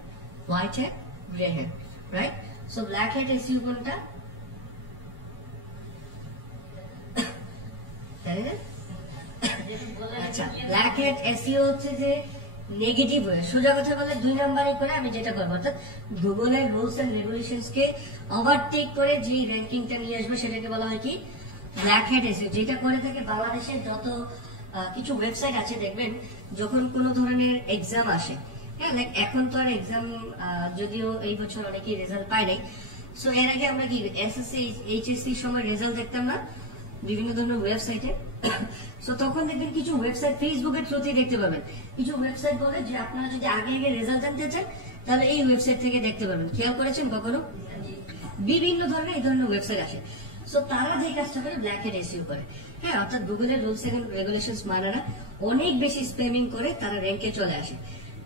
white hat, grey hat, right? So black hat SEO কোনটা? আচ্ছা, ব্ল্যাক হ্যাট এসইও হচ্ছে যে নেগেটিভ ওয়ে। সোজা কথা বলে 2 নম্বরে করে আমি যেটা করবো, অর্থাৎ গুগলের রুলস এন্ড রেগুলেশনস কে ওভারটেক করে যে র্যাঙ্কিংটা নিয়ে আসবে সেটাকে বলা হয় কি? Black hat SEO. যেটা করে থাকে বাংলাদেশের যত কিছু ওয়েবসাইট আছে, দেখবেন যখন কোনো ধরনের এক্সাম আসে, হ্যাঁ, লাইক এখন তো আর এক্সাম যদিও এই বছর অনেকেই রেজাল্ট পায় নাই। সো এর আগে আমরা কি এসএসসি এইচএসসি সময় রেজাল্ট দেখতাম না বিভিন্ন ধরনের ওয়েবসাইটে? সো তখন দেখবেন কিছু ওয়েবসাইট ফেসবুকের থ্রুতে দেখতে পাবেন, কিছু ওয়েবসাইট বলে যে আপনারা যদি আগে আগে রেজাল্ট জানতে চান তাহলে এই ওয়েবসাইট থেকে দেখতে পাবেন। খেয়াল করেছেন কখনো? বিভিন্ন ধরনের এই ধরনের ওয়েবসাইট আসে। সো তারা যে কাজটা করে ব্ল্যাক হ্যাট এসইও করে, হ্যাঁ, অর্থাৎ গুগলের রুলস এন্ড রেগুলেশনস মানে না, অনেক বেশি স্প্যামিং করে তারা র্যাঙ্কে চলে আসে।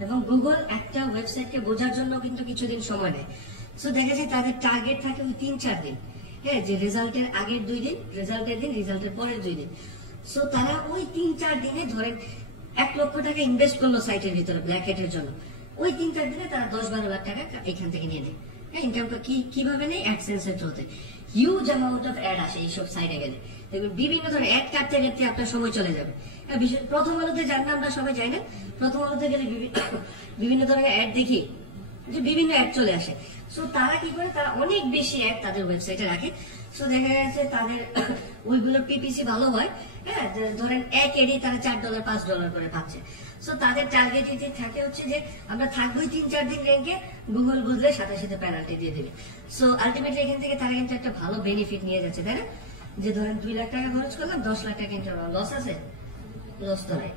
এবং গুগল একটা ওয়েবসাইটকে বোঝার জন্য কিন্তু কিছুদিন সময় নেয়। সো দেখা যায় তাদের টার্গেট থাকে ওই 3-4 দিন, হ্যাঁ, যে রেজাল্টের আগের 2 দিন, রেজাল্টের দিন, রেজাল্টের পরের 2 দিন। সো তারা ওই 3-4 দিনে ধরেন 1 লক্ষ টাকা ইনভেস্ট করলো সাইটের ভিতরে ব্ল্যাক হ্যাটের জন্য, ওই 3-4 দিনে তারা 10-12 লাখ টাকা এখান থেকে নিয়ে নেয়। হ্যাঁ, ইনকামটা কিভাবে নেই? অ্যাডসেন্সের থ্রুতে। হিউজ অ্যামাউন্ট অফ অ্যাড আসে এইসব সাইটে গেলে, দেখবেন বিভিন্ন ধরনের অ্যাড কাটতে কাটতে আপনার সময় চলে যাবে। হ্যাঁ, প্রথম আলোতে যান না, আমরা সবাই যাই না, প্রথম আলোতে গেলে বিভিন্ন ধরনের অ্যাড দেখি যে বিভিন্ন অ্যাড চলে আসে। সো তারা কি করে? তারা অনেক বেশি অ্যাড তাদের ওয়েবসাইটে রাখে। সো দেখা যাচ্ছে তাদের ওইগুলোর পিপিসি ভালো হয়, হ্যাঁ, ধরেন এক এডি তারা $4 $5 করে পাচ্ছে। সো তাদের টার্গেট থাকে হচ্ছে যে আমরা থাকবোই 3-4 দিন র্যাঙ্কে, গুগল বুঝলে সাথে সাথে পেনাল্টি দিয়ে দেবে। সো আলটিমেটলি এখান থেকে তারা কিন্তু একটা ভালো বেনিফিট নিয়ে যাচ্ছে, তাই না? যে ধরেন 2 লাখ টাকা খরচ করলাম, 10 লাখ টাকা কিন্তু লস আছে, লস তো নাই।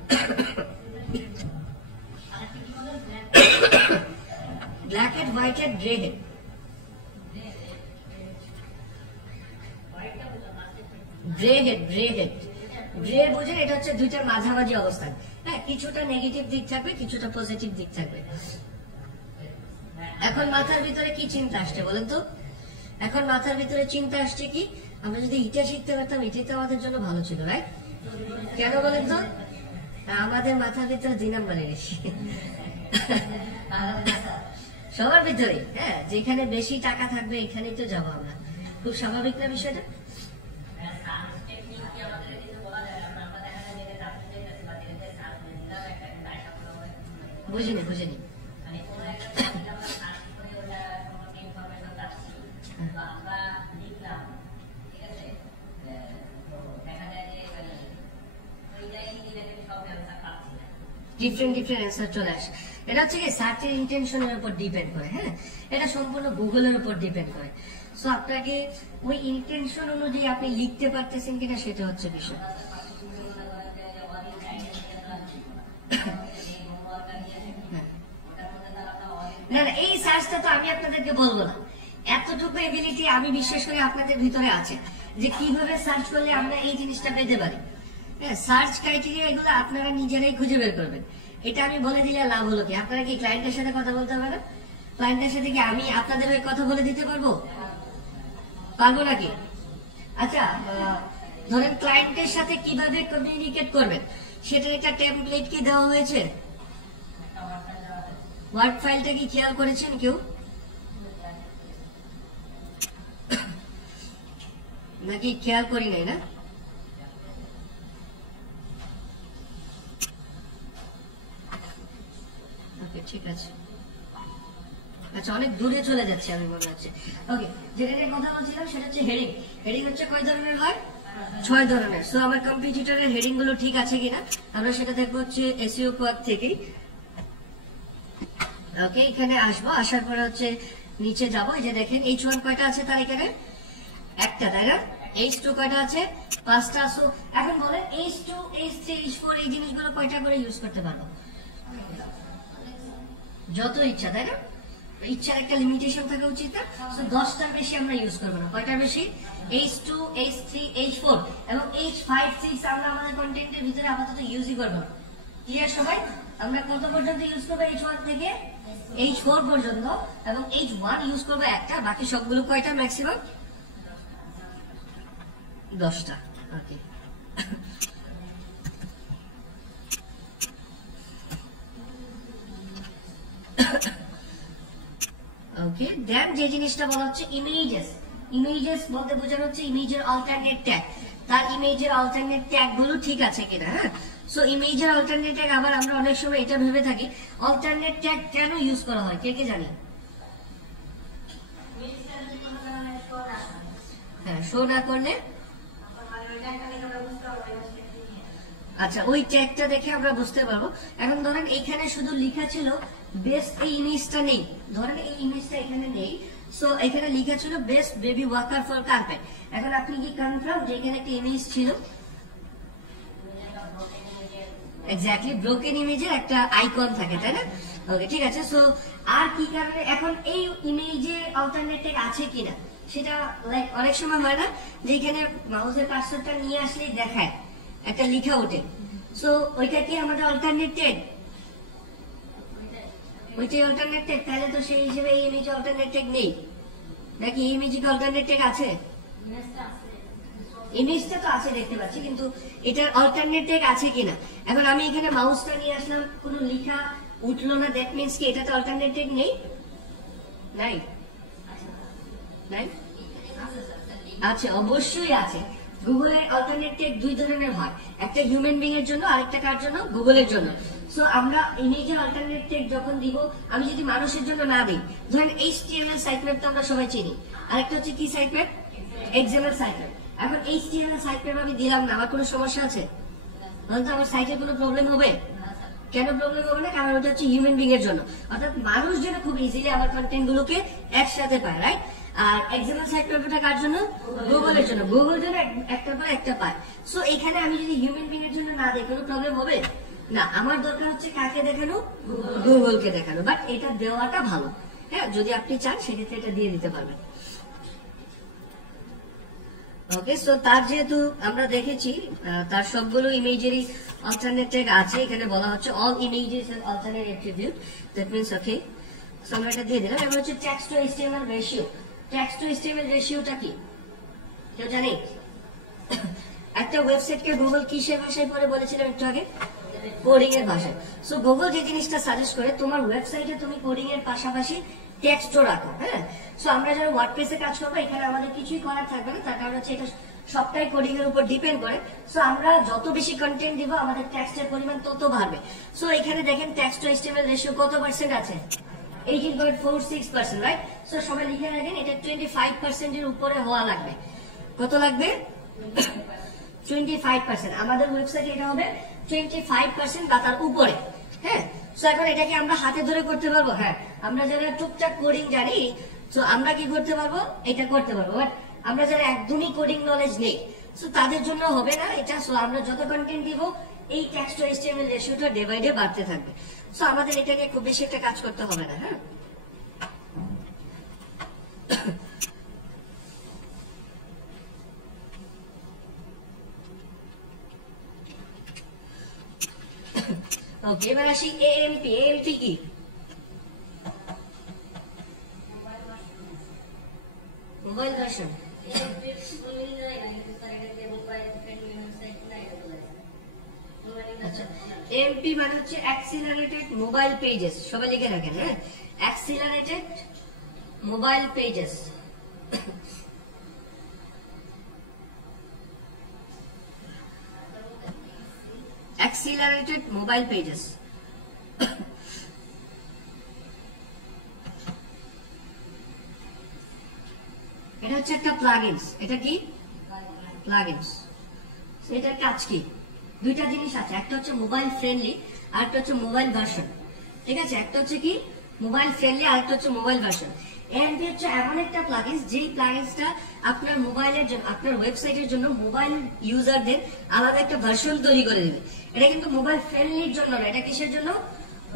Black head, white head, grey head. Grey head, grey বুঝেন, এটা হচ্ছে দুইটার মাঝামাঝি অবস্থান। হ্যাঁ, কিছুটা নেগেটিভ দিক থাকবে, কিছুটা পজিটিভ দিক থাকবে। এখন মাথার ভিতরে কি চিন্তা আসছে বলেন তো? এখন মাথার ভিতরে চিন্তা আসছে কি, আমরা যদি এটা শিখতে পারতাম, এটাই তো আমাদের জন্য ভালো ছিল, রাইট? কেন বলেন তো? আমাদের মাথার ভিতরে 2 নাম্বার এসে সবার ভিতরে, হ্যাঁ, যেখানে বেশি টাকা থাকবে এখানেই তো যাবো আমরা। খুব স্বাভাবিক না বিষয়টা? বুঝিনি। ডিফারেন্ট অ্যান্সার চলে আসে। এটা হচ্ছে কি সার্চের ইন্টেনশনের উপর ডিপেন্ড করে, হ্যাঁ, এটা সম্পূর্ণ গুগলের উপর ডিপেন্ড করে। সো আপনাকে ওই ইন্টেনশন অনুযায়ী আপনি লিখতে পারতেছেন কিনা সেটা হচ্ছে বিষয়। না, এই সার্চটা তো আমি আপনাদেরকে বলবো না, এতটুকু এবিলিটি আমি বিশ্বাস করি আপনাদের ভিতরে আছে যে কিভাবে সার্চ করলে আমরা এই জিনিসটা পেতে পারি। হ্যাঁ, সার্চ ক্রাইটেরিয়া এগুলো আপনারা নিজেরাই খুঁজে বের করবেন। এটা আমি বলে দিলে লাভ হলো কি? আপনারা কি ক্লায়েন্টের সাথে কথা বলতে পারেন? ক্লায়েন্টের সাথে কি আমি আপনাদের ওই কথা বলে দিতে পারবো নাকি? আচ্ছা, ধরেন ক্লায়েন্টের সাথে কিভাবে কমিউনিকেট করবেন সেটার একটা টেমপ্লেট কি দেওয়া হয়েছে? ওয়ার্ড ফাইলটা কি খেয়াল করেছেন কেউ? নাকি খেয়াল করি নাই? না, ওকে, ঠিক আছে। আচ্ছা, অনেক দূরে চলে যাচ্ছে আমি মনে হচ্ছে। ওকে, যেটা নিয়ে কথা বলছিলাম সেটা হচ্ছে হেডিং। হেডিং হচ্ছে কয় ধরনের হয়? 6 ধরনের। সো আমার কম্পিটিটরের হেডিং গুলো ঠিক আছে কিনা আমরা সেটা দেখবো হচ্ছে এসইও কোয়াড থেকেই। ওকে, এখানে আসবো, আসার পরে হচ্ছে নিচে যাবো। এই যে দেখেন H1 কয়টা আছে তার এখানে? একটা, তাই না? H2 কয়টা আছে? 5টা। সো এখন বলেন H2, H3, H4 এই জিনিসগুলো কয়টা করে ইউজ করতে পারবো? যত ইচ্ছা, তাই না? ইচ্ছার একটা লিমিটেশন থাকা উচিত না? সো 10টার বেশি আমরা ইউজ করবো না। কয়টার বেশি? H2, H3, H4 এবং H5, 6 আমরা আমাদের কন্টেন্টের ভিতরে আপাতত ইউজই করবো না। ক্লিয়ার সবাই? আমরা কত পর্যন্ত ইউজ করবো? H1 থেকে H4 পর্যন্ত, এবং H1 ইউজ করবো একটা, বাকি সবগুলো কয়টা? ম্যাক্সিমাম 10টা। ওকে, ওকে, দেন যে জিনিসটা বলা হচ্ছে ইমেজেস। ইমেজেস বলতে বোঝানো হচ্ছে ইমেজের অল্টারনেট ট্যাগ। তার ইমেজের অল্টারনেট ট্যাগ গুলো ঠিক আছে কিনা। হ্যাঁ, সো ইমেজের অল্টারনেট ট্যাগ আবার আমরা অনেক সময় এটা ভেবে থাকি অল্টারনেট ট্যাগ কেন ইউজ করা হয়, কে কে জানি? হ্যাঁ, শো না করলে, আচ্ছা, ওই ট্যাগটা দেখে আমরা বুঝতে পারবো। এখন ধরেন এখানে শুধু লেখা ছিল বেস্ট, এই ইমেজটা নেই, ধরেন এই ইমেজটা এখানে নেই। সো এখানে লেখা ছিল best baby walker for carpet. এখন আপনি কি কনফার্ম যে এখানে একটা ইমেজ ছিল? এক্স্যাক্টলি, ব্রোকেন ইমেজের একটা আইকন থাকে, তাই না? ওকে ঠিক আছে। সো আর কি কারণে এখন এই ইমেজে অল্টারনেটিভ আছে কিনা সেটা লাইক অনেক সময় হয় না যে এখানে মাউসের কার্সরটা নিয়ে আসলেই দেখায় একটা লেখা ওঠে, সো ওইটা কি আমাদের অল্টারনেটিভ, ওইটাই অল্টারনেটিভ, তাহলে তো সেই হিসেবে এই ইমেজে অল্টারনেটিভ নেই নাকি? এই ইমেজে কি অল্টারনেটিভ আছে? ইমেজটা তো আছে দেখতে পাচ্ছি, কিন্তু এটার অল্টারনেটিভ আছে কিনা। এখন আমি এখানে মাউসটা নিয়ে আসলাম, কোনো লেখা উঠলো না, দ্যাট মিন্স কি এটাতে অল্টারনেটিভ নেই? নাই নাই আচ্ছা, অবশ্যই আছে। গুগলের অল্টারনেটিভ দুই ধরনের হয়, একটা হিউম্যান বিং এর জন্য, আরেকটা কার জন্য? গুগলের জন্য। সো আমরা ইমেজের অল্টারনেটিভ যখন দিব, আমি যদি মানুষের জন্য না দিই, ধরেন HTML সাইট ম্যাপ তো আমরা সবাই চিনি, আরেকটা হচ্ছে কি site map? XML site map. এখন HTML সাইট ম্যাপ আমি দিলাম না, আমার কোনো সমস্যা আছে? বলতো আমার সাইটের কোনো প্রবলেম হবে? কেন প্রবলেম হবে না? কারণ ওটা হচ্ছে হিউম্যান বিং এর জন্য, অর্থাৎ মানুষ যেন খুব ইজিলি আমার কন্টেন্ট গুলোকে একসাথে পায়, রাইট? আর এক্সাম্পল সাইট ম্যাপটা কার জন্য? গুগলের জন্য। গুগল যেন একটা পর একটা পায়। সো এখানে আমি যদি হিউম্যান বিং এর জন্য না দিই, কোনো প্রবলেম হবে না। আমার দরকার হচ্ছে কাকে দেখানো? গুগলকে দেখানো। বাট এটা দেওয়াটা ভালো, হ্যাঁ, যদি আপনি চান সেক্ষেত্রে এটা দিয়ে দিতে পারবেন। ওকে, সো তার যেহেতু আমরা দেখেছি তার সবগুলো ইমেজেরই অল্টারনেটিভ আছে, এখানে বলা হচ্ছে all images and alternate attribute, that means okay. So আমরা এটা দিয়ে দিলাম। এবার হচ্ছে text to HTML ratio. Text to HTML রেশিওটা কি কেউ জানে? একটা ওয়েবসাইটকে গুগল কিসের ভাষায় পড়ে বলেছিলাম একটু আগে? কোডিং এর ভাষায়। সো গুগল যে জিনিসটা সাজেস্ট করে, তোমার ওয়েবসাইটে তুমি কোডিং এর পাশাপাশি টেক্সটও রাখো, হ্যাঁ। সো আমরা যারা ওয়ার্ডপ্রেসে কাজ করবো, এখানে আমাদের কিছুই করার থাকবে না, তার কারণ হচ্ছে এটা সবটাই কোডিং এর উপর ডিপেন্ড করে। সো আমরা যত বেশি কন্টেন্ট দিব, আমাদের টেক্সটের পরিমাণ তত বাড়বে। সো এখানে দেখেন টেক্সট টু HTML রেশিও কত পার্সেন্ট আছে? 18.46%, রাইট? সো সবাই লিখে রাখেন, এটা 25% এর উপরে হওয়া লাগবে। কত লাগবে? 25%। আমাদের ওয়েবসাইটে এটা হবে 25% বা তার উপরে, হ্যাঁ। সো এখন এটাকে আমরা হাতে ধরে করতে পারবো? হ্যাঁ, আমরা যারা টুকটাক কোডিং জানি, সো আমরা কি করতে পারবো? এটা করতে পারবো। বাট আমরা যারা একদমই কোডিং নলেজ নেই, সো তাদের জন্য হবে না এটা। সো আমরা যত কন্টেন্ট দিব, এই টেক্সট টু HTML রেশিওটা ডে বাই ডে বাড়তে থাকবে। সো আমাদের এটা নিয়ে খুব বেশি একটা কাজ করতে হবে না, হ্যাঁ। ওকে, এবার আসি AMP। AMP কি? Mobile version. আচ্ছা, AMP মানে হচ্ছে অ্যাক্সিলারেটেড মোবাইল পেজেস। সবাই লিখে রাখেন, হ্যাঁ, accelerated mobile pages. accelerated mobile pages। এটা হচ্ছে একটা প্লাগইনস। এটা কি? প্লাগইনস। এটার কাজ কি? দুইটা জিনিস আছে, একটা হচ্ছে মোবাইল ফ্রেন্ডলি, আর একটা হচ্ছে মোবাইল ভার্সন। ঠিক আছে, একটা হচ্ছে কি মোবাইল ফ্রেন্ডলি, আর একটা হচ্ছে মোবাইল ভার্সন। AMP হচ্ছে এমন একটা প্লাগইনস, যেই প্লাগইনসটা আপনার মোবাইলের জন্য, আপনার ওয়েবসাইটের জন্য মোবাইল ইউজারদের আলাদা একটা ভার্সন তৈরি করে দেবে। এটা কিন্তু মোবাইল ফ্রেন্ডলির জন্য না, এটা কিসের জন্য?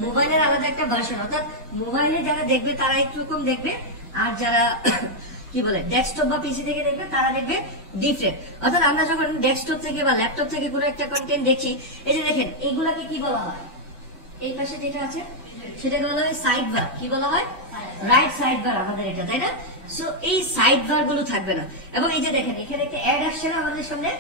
মোবাইলের আলাদা একটা ভার্সন, অর্থাৎ মোবাইলে যারা দেখবে তারা একরকম দেখবে, আর যারা কি বলে ডেস্কটপ বা পিসি থেকে দেখবে তারা দেখবে ডিফারেন্ট। অর্থাৎ আমরা যখন ডেস্কটপ থেকে বা ল্যাপটপ থেকে কোনো একটা কন্টেন্ট দেখি, এই যে দেখেন, এইগুলাকে কি বলা হয়? এই পাশে যেটা আছে সেটাকে বলা হয় সাইড বার। কি বলা হয়? রাইট সাইড বার আমাদের এটা, তাই না? সো এই সাইড বার গুলো থাকবে না। এবং এই যে দেখেন, এখানে একটা অ্যাড আসছে না আমাদের সামনে,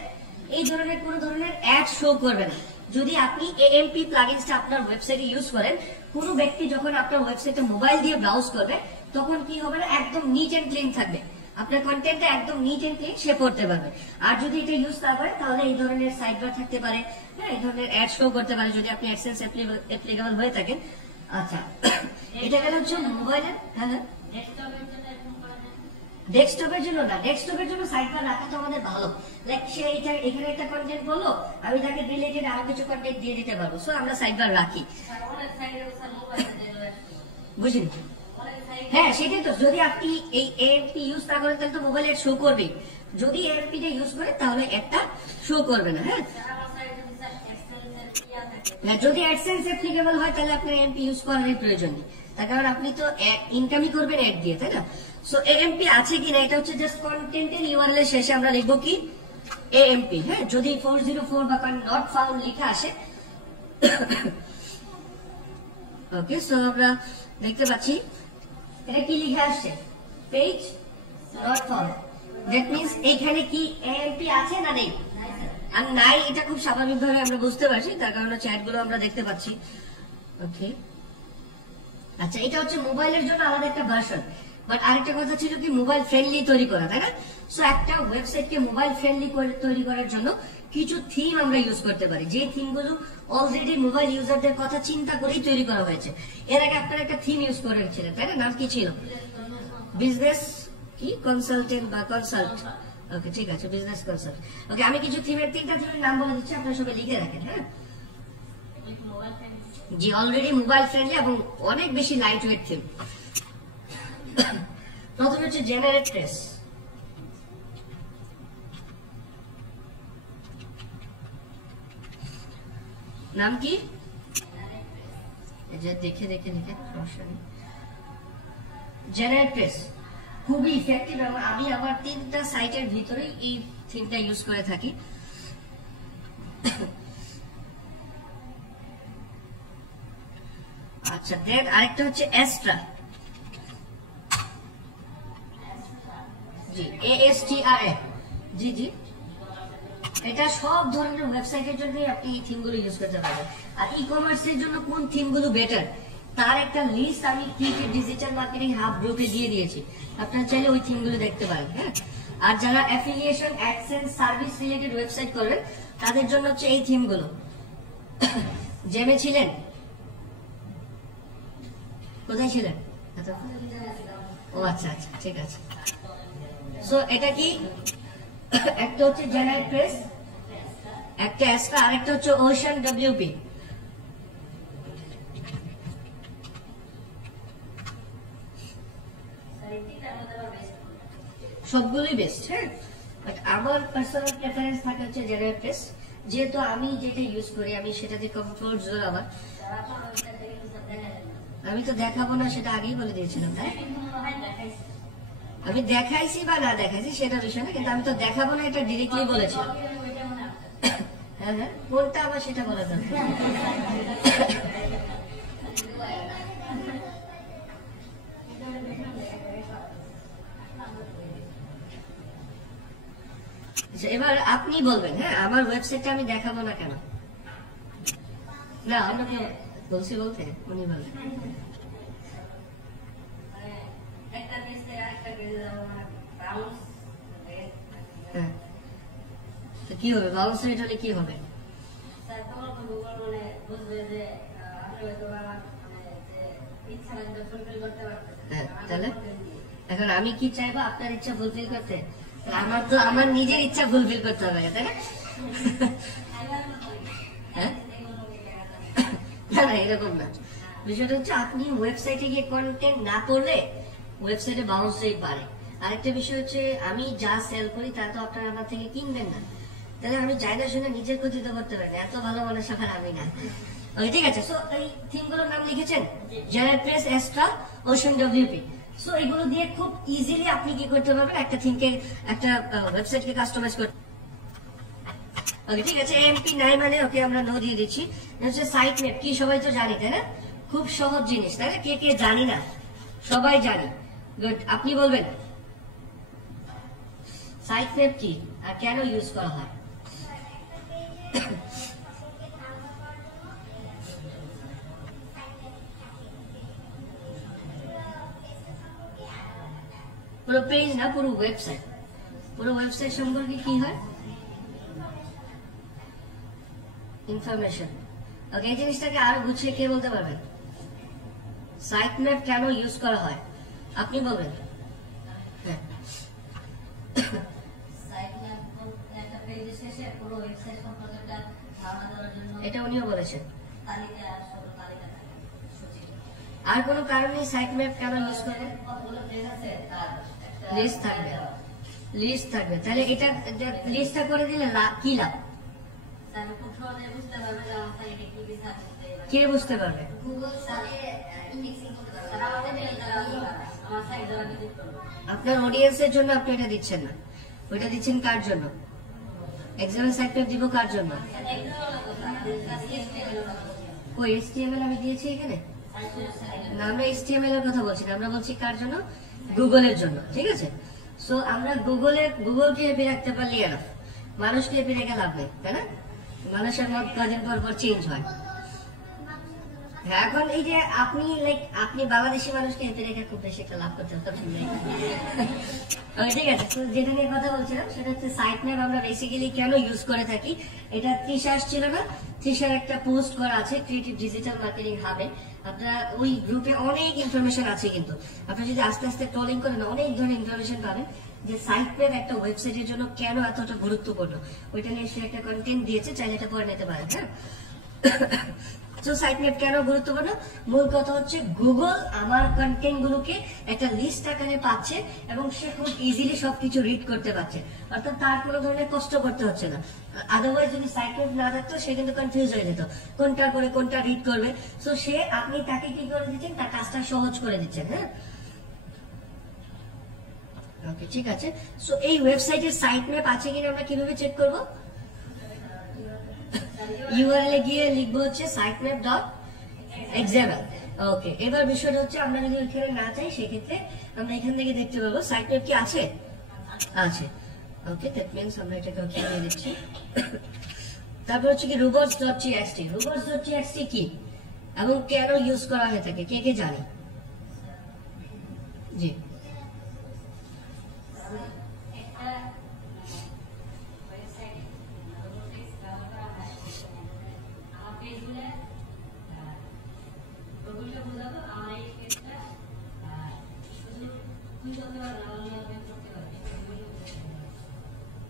এই ধরনের কোন ধরনের অ্যাড শো করবে না। যদি আপনি AMP প্লাগইনসটা আপনার ওয়েবসাইটে ইউজ করেন, কোনো ব্যক্তি যখন আপনার ওয়েবসাইটে মোবাইল দিয়ে ব্রাউজ করবে, তখন কি হবে না, একদম নিট এন্ড ক্লিন থাকবে, আপনার কন্টেন্টটা একদম নিট এন্ড ক্লিন সে পড়তে পারবে। আর যদি এটা ইউজ না করে, তাহলে এই ধরনের সাইড বার থাকতে পারে, হ্যাঁ, এই ধরনের অ্যাড শো করতে পারে, যদি আপনি অ্যাডসেন্স অ্যাপ্লিকেবল হয়ে থাকেন। আচ্ছা, এটা গেল হচ্ছে মোবাইলের। হ্যাঁ, ডেস্কটপের জন্য না, ডেস্কটপের জন্য সাইড বার রাখা তো আমাদের ভালো। লাইক সে এখানে একটা কন্টেন্ট বললো, আমি তাকে রিলেটেড আরো কিছু কন্টেন্ট দিয়ে দিতে পারবো, সো আমরা সাইড বার রাখি। বুঝলি? হ্যাঁ, সেটাই তো। যদি আপনি এই AMP ইউজ না করেন, তাহলে তো মোবাইল অ্যাড শো করবে। যদি AMP টা ইউজ করে, তাহলে একটা শো করবে না, হ্যাঁ। না, যদি অ্যাডসেন্স অ্যাপ্লিকেবল হয় তাহলে আপনার এএমপি ইউজ করার প্রয়োজন নেই, তার কারণ আপনি তো ইনকামই করবেন অ্যাড দিয়ে, তাই না? সো এএমপি আছে কিনা এটা হচ্ছে জাস্ট কন্টেন্টের ইউআরএল এর শেষে আমরা লিখবো কি এএমপি। হ্যাঁ, যদি 404 বা নট ফাউন্ড লেখা আসে ওকে, সো আমরা দেখতে পাচ্ছি এটা কি লিখে আসছে, page not found. That means এখানে কি এএমপি আছে না নেই? আর নাই, এটা খুব স্বাভাবিকভাবে আমরা বুঝতে পারছি, তার কারণে চ্যাট গুলো আমরা দেখতে পাচ্ছি। ওকে, আচ্ছা, এটা হচ্ছে মোবাইলের জন্য আলাদা একটা ভার্সন, বাট আরেকটা কথা ছিল কি মোবাইল ফ্রেন্ডলি তৈরি করা, তাই না? সো একটা ওয়েবসাইটকে মোবাইল ফ্রেন্ডলি তৈরি করার জন্য কিছু থিম আমরা ইউজ করতে পারি, যে থিমগুলো অলরেডি মোবাইল ইউজারদের কথা চিন্তা করেই তৈরি করা হয়েছে। এর আগে আপনারা একটা থিম ইউজ করেছিলেন, তাই না? নাম কি ছিল? বিজনেস কি কনসালটেন্ট বা কনসাল্ট। ওকে, ঠিক আছে, বিজনেস কনসাল্ট। ওকে, আমি কিছু তিনটা থিমের নাম বলে দিচ্ছি, আপনারা সবাই লিখে রাখেন। হ্যাঁ জি, অলরেডি মোবাইল ফ্রেন্ডলি এবং অনেক বেশি লাইট ওয়েট থিম। প্রথমে হচ্ছে জেনারেট ট্রেস। নাম কি? দেখে সমস্যা নেই। জেনারেট ট্রেস খুবই ইফেক্টিভ এবং আমি আমার 3টা সাইটের ভিতরেই এই থিমটা ইউজ করে থাকি। আচ্ছা, দেন আরেকটা হচ্ছে এস্ট্রা। জি, ASTRA। জি জি, এটা সব ধরনের ওয়েবসাইটের জন্য আপনি এই থিমগুলো ইউজ করতে পারবেন। আর ই কমার্সের জন্য কোন থিমগুলো বেটার তার একটা লিস্ট আমি ডিজিটাল মার্কেটিং হাব গ্রুপে দিয়ে দিয়েছি, আপনারা চাইলে ওই থিমগুলো দেখতে পারেন। হ্যাঁ, আর যারা affiliation, AdSense, service related website করবেন তাদের জন্য হচ্ছে এই থিমগুলো। জেমে ছিলেন? কোথায় ছিলেন? ও আচ্ছা আচ্ছা, ঠিক আছে। সো এটা কি, একটা হচ্ছে জেনারেট প্রেস, একটা এস্ট্রা, আর একটা হচ্ছে ওশান WP। সবগুলোই বেস্ট। হ্যাঁ, বাট আমার পার্সোনাল প্রেফারেন্স থাকে হচ্ছে জেনারেট প্রেস, যেহেতু আমি যেটা ইউজ করি আমি সেটাতে কমফোর্ট জোন আমার। আমি তো দেখাবো না সেটা আগেই বলে দিয়েছিলাম, তাই আমি দেখাইছি বা না দেখাইছি সেটা বিষয় না, কিন্তু আমি তো দেখাবো না এটা ডিরেক্টলি বলেছিলাম। হ্যাঁ হ্যাঁ, কোনটা আবার সেটা বলা দরকার। এবার আপনি বলবেন, হ্যাঁ আমার ওয়েবসাইটটা আমি দেখাবো না কেন? না, আপনাকে বলছি বলতে উনি বলবেন কি হবে, বাউন্স রেট হলে কি হবে? তাহলে এখন আমি কি চাইবো আপনার ইচ্ছা ফুলফিল করতে? আমার তো আমার নিজের ইচ্ছা ফুলফিল করতে হবে, তাই না? না, এরকম না। বিষয়টা হচ্ছে আপনি ওয়েবসাইটে গিয়ে কন্টেন্ট না করলে ওয়েবসাইটে বাউন্স রেট বাড়ে। আরেকটা বিষয় হচ্ছে আমি যা সেল করি তা তো আপনারা আমার থেকে কিনবেন না, তাহলে আমি জায়গা শুনে নিজের ক্ষতি তো করতে পারি না, এত ভালো মানুষ সকাল আমি না। ঠিক আছে, সো এই থিমগুলোর নাম লিখেছেন, generate press, এস্ট্রা, ocean WP। So এগুলো দিয়ে খুব ইজিলি আপনি কি করতে পারবেন, একটা থিমকে, একটা ওয়েবসাইটকে কাস্টমাইজ করতে। ওকে, ঠিক আছে, AMP নাই মানে ওকে আমরা নো দিয়ে দিচ্ছি। হচ্ছে সাইট ম্যাপ, কি সবাই তো জানি, তাই না? খুব সহজ জিনিস, তাই না? কে কে জানি না? সবাই জানি। গুড, আপনি বলবেন সাইট ম্যাপ কি আর কেন ইউজ করা হয়? পুরো পেজ না, পুরো ওয়েবসাইট। পুরো ওয়েবসাইট সম্পর্কে কি হয়? ইনফরমেশন। ওকে, এই জিনিসটাকে আরো গুছিয়ে কে বলতে পারবেন? সাইট ম্যাপ কেন ইউজ করা হয় আপনি বলবেন? হ্যাঁ, এটা উনিও বলেছেন। আর কোনো কারণে সাইট ম্যাপ কেন ইউজ করবেন? লিস্ট থাকবে, লিস্ট থাকবে। তাহলে এটা লিস্টটা করে দিলে কি লাভ? কে বুঝতে পারবে? আপনার অডিয়েন্সের জন্য আপনি এটা দিচ্ছেন না, ওইটা দিচ্ছেন কার জন্য? এক্সামের সাইট ম্যাপ দিব কার জন্য? ওই HTML আমি দিয়েছি এখানে না, আমরা HTML এর কথা বলছি না, আমরা বলছি কার জন্য? গুগলের জন্য, ঠিক আছে? সো আমরা গুগলকে হ্যাপি রাখতে পারলে এনাফ, মানুষকে হ্যাপি রেখে লাভ নেই, তাই না? মানুষের মত কদিন পর পর চেঞ্জ হয়। এখন এই যে আপনি বাংলাদেশি মানুষকে হ্যাপি রেখে খুব বেশি একটা লাভ করতে পারছেন না। ঠিক আছে, তো যেটা নিয়ে কথা বলছিলাম সেটা হচ্ছে সাইট ম্যাপ আমরা বেসিক্যালি কেন ইউজ করে থাকি। এটা তৃষা আসছিল না, তৃষার একটা পোস্ট করা আছে ক্রিয়েটিভ ডিজিটাল মার্কেটিং হাবে, আপনারা ওই গ্রুপে অনেক ইনফরমেশন আছে, কিন্তু আপনি যদি আস্তে আস্তে ট্রলিং করেন অনেক ধরনের ইনফরমেশন পাবেন যে সাইট ম্যাপ একটা ওয়েবসাইটের জন্য কেন এতটা গুরুত্বপূর্ণ। ওইটা নিয়ে সে একটা কন্টেন্ট দিয়েছে, চাইলে এটা পড়ে নিতে পারেন। হ্যাঁ, তো সাইট ম্যাপ কেন গুরুত্বপূর্ণ? মূল কথা হচ্ছে গুগল আমার কন্টেন্ট গুলোকে একটা লিস্ট আকারে পাচ্ছে এবং সে খুব ইজিলি সবকিছু রিড করতে পারছে, অর্থাৎ তার কোনো ধরনের কষ্ট করতে হচ্ছে না। আদারওয়াইজ যদি সাইট ম্যাপ না থাকতো সে কিন্তু কনফিউজ হয়ে যেত কোনটার পরে কোনটা রিড করবে। সো সে আপনি তাকে কি করে দিচ্ছেন, তার কাজটা সহজ করে দিচ্ছেন। হ্যাঁ, ওকে, ঠিক আছে। সো এই ওয়েবসাইটের সাইট ম্যাপ আছে কিনা আমরা কিভাবে চেক করবো? ইউআরএল এ গিয়ে লিখবো হচ্ছে sitemap.xml। ওকে, এবার বিষয়টা হচ্ছে আমরা যদি ওইখানে না চাই সেক্ষেত্রে আমরা এখান থেকে দেখতে পাবো সাইট ম্যাপ কি আছে। আছে, ওকে, দ্যাট মিন্স আমরা এটাকে ওকে দিয়ে দিচ্ছি। তারপর হচ্ছে কি robots.txt। robots.txt কি এবং কেন ইউজ করা হয়ে থাকে কে কে জানে? জি,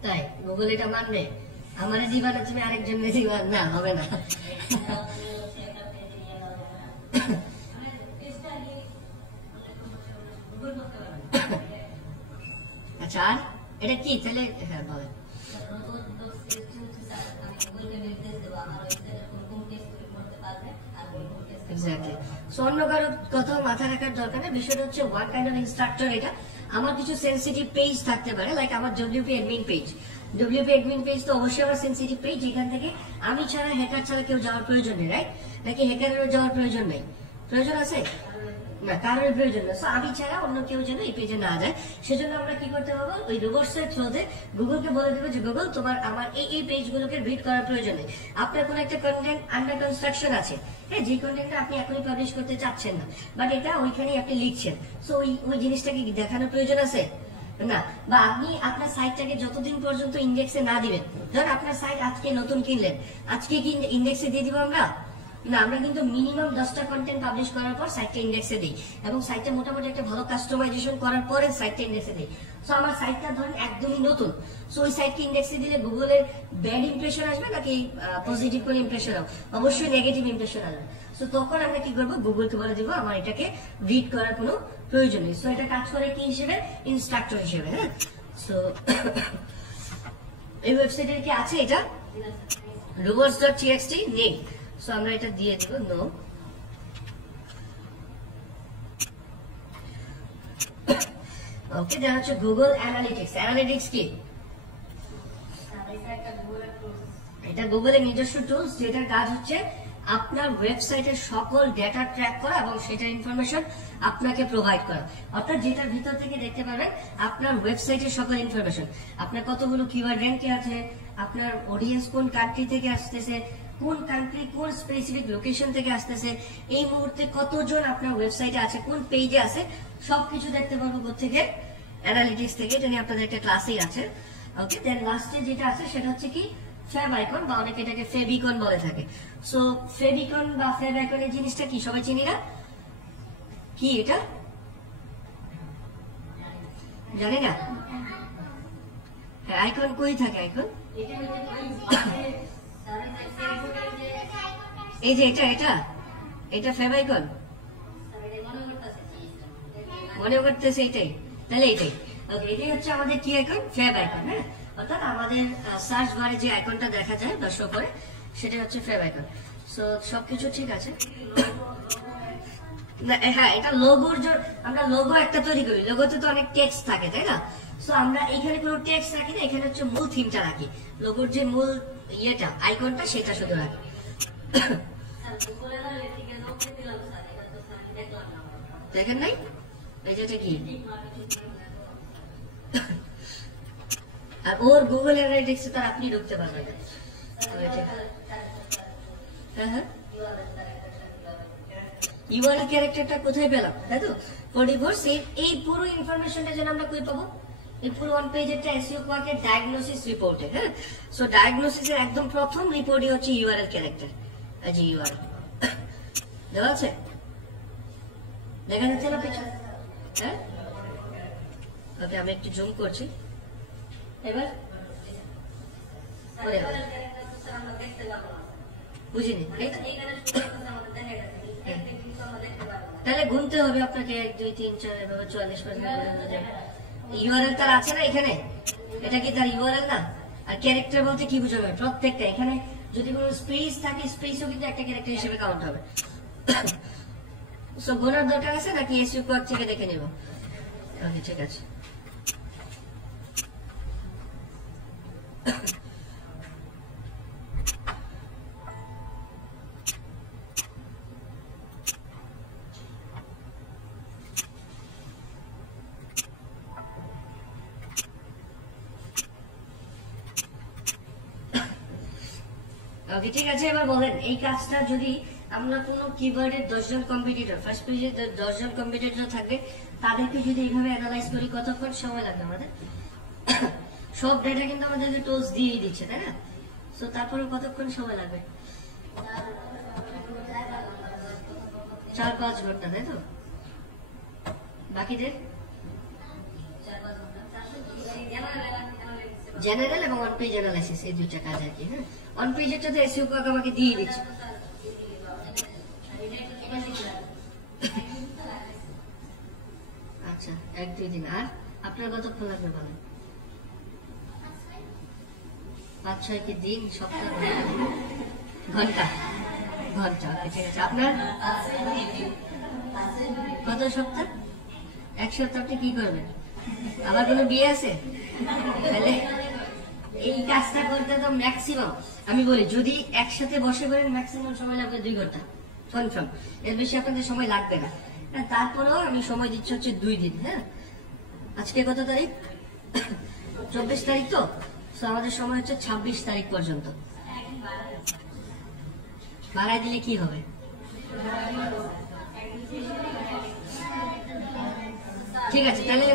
তাই গুগল এটা মানবে? আমার দিবা না তুমি আরেকজন দিবা না, হবে না। আচ্ছা, আর এটা কি তাহলে? হ্যাঁ, বলেন। এক্স্যাক্টলি, সো অন্য কারো কথাও মাথায় রাখার দরকার নেই। বিষয়টা হচ্ছে ওয়ান কাইন্ড অফ ইনস্ট্রাক্টর। এটা আমার কিছু সেন্সিটিভ পেজ থাকতে পারে, লাইক আমার WP admin page. WP admin page তো অবশ্যই আমার সেন্সিটিভ পেজ, যেখান থেকে আমি ছাড়া হ্যাকার ছাড়া কেউ যাওয়ার প্রয়োজন নেই, রাইট? নাকি হ্যাকারেরও যাওয়ার প্রয়োজন নেই? প্রয়োজন আছে না, কারোর প্রয়োজন নেই। সো আমি ছাড়া অন্য কেউ যেন এই পেজে না যায়, সেজন্য আমরা কি করতে পারবো, ওই রোবটস এর থ্রুতে গুগলকে বলে দেবো যে গুগল তোমার আমার এই পেজগুলোকে রিড করার প্রয়োজন নেই। আপনার কোনো একটা কন্টেন্ট আন্ডার কনস্ট্রাকশন আছে, হ্যাঁ, যে কন্টেন্টটা আপনি এখনই পাবলিশ করতে চাচ্ছেন না, বাট এটা ওইখানেই আপনি লিখছেন, সো ওই জিনিসটাকে দেখানোর প্রয়োজন আছে না। বা আপনি আপনার সাইটটাকে যতদিন পর্যন্ত ইন্ডেক্সে না দিবেন, ধর আপনার সাইট আজকে নতুন কিনলেন, আজকে কি ইন্ডেক্সে দিয়ে দিব আমরা? না, আমরা কিন্তু মিনিমাম 10টা কন্টেন্ট পাবলিশ করার পর সাইটটা ইন্ডেক্সে দিই এবং সাইটটা মোটামুটি একটা ভালো কাস্টমাইজেশন করার পরে সাইটটা ইন্ডেক্সে দিই। সো আমার সাইটটা ধরেন একদমই নতুন, সো ওই সাইটকে ইন্ডেক্সে দিলে গুগলের ব্যাড ইমপ্রেশন আসবে নাকি পজিটিভ কোনো ইমপ্রেশন হবে? অবশ্যই নেগেটিভ ইমপ্রেশন আসবে। সো তখন আমরা কি করবো, গুগলকে বলে দিব আমার এটাকে রিড করার কোনো প্রয়োজন নেই। সো এটা কাজ করে কি হিসেবে? ইনস্ট্রাক্টর হিসেবে। হ্যাঁ, সো এই ওয়েবসাইটের কি আছে এটা? robots.txt নেই, সো আমরা এটা দিয়ে দিব নো। ওকে, দেন হচ্ছে গুগল অ্যানালিটিক্স। অ্যানালিটিক্স কি? এটা গুগলের নিজস্ব টুলস, যেটার কাজ হচ্ছে আপনার ওয়েবসাইটের সকল ডেটা ট্র্যাক করা এবং সেটার ইনফরমেশন আপনাকে প্রোভাইড করা, অর্থাৎ যেটার ভিতর থেকে দেখতে পাবেন আপনার ওয়েবসাইটের সকল ইনফরমেশন, আপনার কতগুলো কিওয়ার্ড র্যাঙ্কে আছে, আপনার অডিয়েন্স কোন কান্ট্রি থেকে আসতেছে, কোন কান্ট্রি কোন স্পেসিফিক লোকেশন থেকে আসতেছে, এই মুহূর্তে কতজন আপনার ওয়েবসাইটে আছে, কোন পেজে আছে, সবকিছু দেখতে পারবো কোথেকে? অ্যানালিটিক্স থেকে। এটা নিয়ে আপনাদের একটা ক্লাসই আছে। ওকে, দেন লাস্টে যেটা আছে সেটা হচ্ছে কি? ফেব আইকন, বা অনেকে এটাকে ফেবিকন বলে থাকে। সো ফেবিকন বা ফেব আইকনের জিনিসটা কি সবাই চিনি না? কি এটা জানি না? হ্যাঁ, আইকন কই থাকে? আইকন এই যে এটা ফেব আইকন মনে করতেছে এটাই, তাহলে এটাই। ওকে, এটাই হচ্ছে আমাদের কি আইকন? Feb icon. হ্যাঁ, অর্থাৎ আমাদের সার্চ বারে যে আইকনটা দেখা যায় বা শো করে সেটা হচ্ছে ফেভ আইকন। সো সবকিছু ঠিক আছে। না হ্যাঁ, এটা লোগোর আমরা লোগো একটা তৈরি করি, লোগোতে তো অনেক টেক্সট থাকে তাই না? সো আমরা এখানে কোনো টেক্সট রাখি না, এখানে হচ্ছে মূল থিমটা রাখি, লোগোর যে মূল ইয়েটা আইকনটা সেটা শুধু রাখি। দেখেন নাই এই যেটা কি, আর ওর গুগল অ্যানালিটিক্স তার আপনি ঢুকতে পারবেন না। হ্যাঁ হ্যাঁ, ইউআরএল ক্যারেক্টারটা কোথায় পেলাম তাই তো 44 সেভ। এই পুরো ইনফরমেশনটা যেন আমরা কই পাবো, এই পুরো ওয়ান পেজেরটা এসইও কোয়াকের ডায়াগনোসিস রিপোর্টে। হ্যাঁ, সো ডায়াগনোসিসের একদম প্রথম রিপোর্টই হচ্ছে ইউআরএল ক্যারেক্টার। এই যে ইউআরএল দেওয়া আছে, দেখা যাচ্ছে না পিছনে? হ্যাঁ ওকে, আমি একটু জুম করছি এবার। বুঝিনি, তাহলে গুনতে হবে আপনাকে 1 2 3 4 এভাবে 44% ইউআরএল তার আছে না এখানে, এটা কি তার ইউআরএল না? আর ক্যারেক্টার বলতে কি বুঝাবে? প্রত্যেকটা এখানে যদি কোনো স্পেস থাকে, স্পেসও কিন্তু একটা ক্যারেক্টার হিসেবে কাউন্ট হবে। সো গোনার দরকার আছে নাকি এসইও কোড থেকে দেখে নেব? ওকে ঠিক আছে। ওকে ঠিক আছে, এবার বলেন এই কাজটা যদি আমরা কোনো কিওয়ার্ডের 10 জন কম্পিটিটর, ফার্স্ট পেজে 10 জন কম্পিটিটর থাকবে, তাদেরকে যদি এইভাবে অ্যানালাইজ করি কতক্ষণ সময় লাগবে আমাদের? সব ডেটা কিন্তু আমাদেরকে টোলস দিয়েই দিচ্ছে তাই না? সো তারপরে কতক্ষণ সময় লাগবে? 4-5 ঘন্টা তাই তো? বাকিদের জেনারেল এবং অন পেজ অ্যানালাইসিস এই দুইটা কাজ আর কি। হ্যাঁ, অন পেজেরটা তো এসইও কোড আমাকে দিয়ে দিচ্ছে। আচ্ছা 1-2 দিন। আর আপনার কতক্ষণ লাগবে বলেন? 5-6 কি দিন, সপ্তাহ, ঘন্টা? ঘন্টা। ওকে ঠিক আছে। আপনার কত সপ্তাহ? 1 সপ্তাহ। আপনি কি করবেন? আবার কোনো বিয়ে আছে? তাহলে এই কাজটা করতে তো ম্যাক্সিমাম আমি বলি যদি একসাথে বসে করেন ম্যাক্সিমাম সময় লাগবে 2 ঘন্টা কনফার্ম, এর বেশি আপনাদের সময় লাগবে না। তারপরেও আমি সময় দিচ্ছি হচ্ছে 2 দিন। হ্যাঁ, আজকে কত তারিখ? 24 তারিখ তো, আমাদের সময় হচ্ছে 26 তারিখ পর্যন্ত। বাড়ায় দিলে কি হবে? ঠিক আছে, তাহলে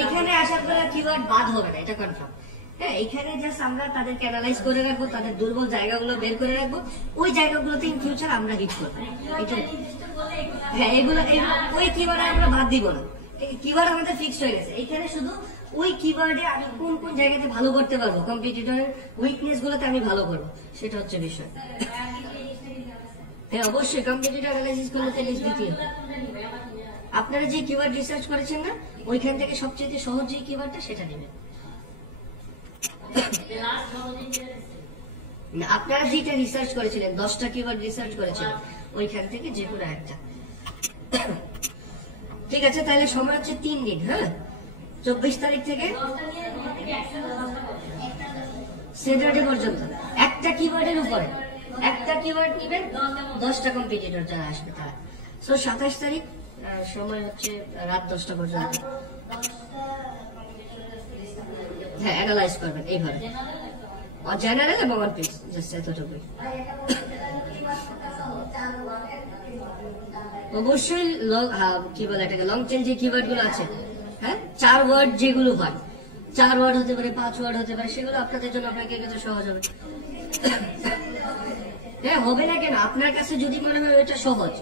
এইখানে আসার পরে কিওয়ার্ড বাদ হবে না, এটা কনফার্ম। হ্যাঁ, এখানে জাস্ট আমরা তাদেরকে অ্যানালাইজ করে রাখবো, তাদের দুর্বল জায়গাগুলো বের করে রাখবো, ওই জায়গাগুলোতে ইন ফিউচার আমরা হিট করবো। হ্যাঁ, এগুলো ওই কিওয়ার্ডে আমরা বাদ দিব না, কিওয়ার্ড আমাদের ফিক্সড হয়ে গেছে। এখানে শুধু ওই কিওয়ার্ডে আমি কোন কোন জায়গাতে ভালো করতে পারবো, কম্পিটিটরের উইকনেস গুলোতে আমি ভালো করবো, সেটা হচ্ছে বিষয়। হ্যাঁ অবশ্যই কম্পিটিটর অ্যানালাইসিস করতে লিস্ট দিতে হবে। আপনারা যে কিওয়ার্ড রিসার্চ করেছেন না, ওইখান থেকে সবচেয়ে সহজ যে কিওয়ার্ডটা সেটা নেবেন। আপনারা যেটা রিসার্চ করেছিলেন 10টা কিওয়ার্ড রিসার্চ করেছিলেন, ওইখান থেকে যে কোনো একটা। ঠিক আছে, তাহলে সময় হচ্ছে 3 দিন। হ্যাঁ, 24 তারিখ থেকে স্যাটারডে পর্যন্ত একটা কিওয়ার্ডের উপরে একটা কিওয়ার্ড নেবেন, 10টা কম্পিটিটর যারা আসবে তারা। সো 27 তারিখ সময় হচ্ছে রাত 10টা পর্যন্ত। হ্যাঁ, অ্যানালাইজ করবেন এইভাবে, জেনারেল এবং ওয়ান পেজ, জাস্ট এতটুকুই। অবশ্যই কি বলে এটাকে, লং টেল যে কিওয়ার্ড গুলো আছে, হ্যাঁ 4 ওয়ার্ড যেগুলো হয়, 4 ওয়ার্ড হতে পারে, 5 ওয়ার্ড হতে পারে, সেগুলো আপনাদের জন্য আপনাকে কিছু সহজ হবে। হ্যাঁ, হবে না কেন? আপনার কাছে যদি মনে হয় ওইটা সহজ,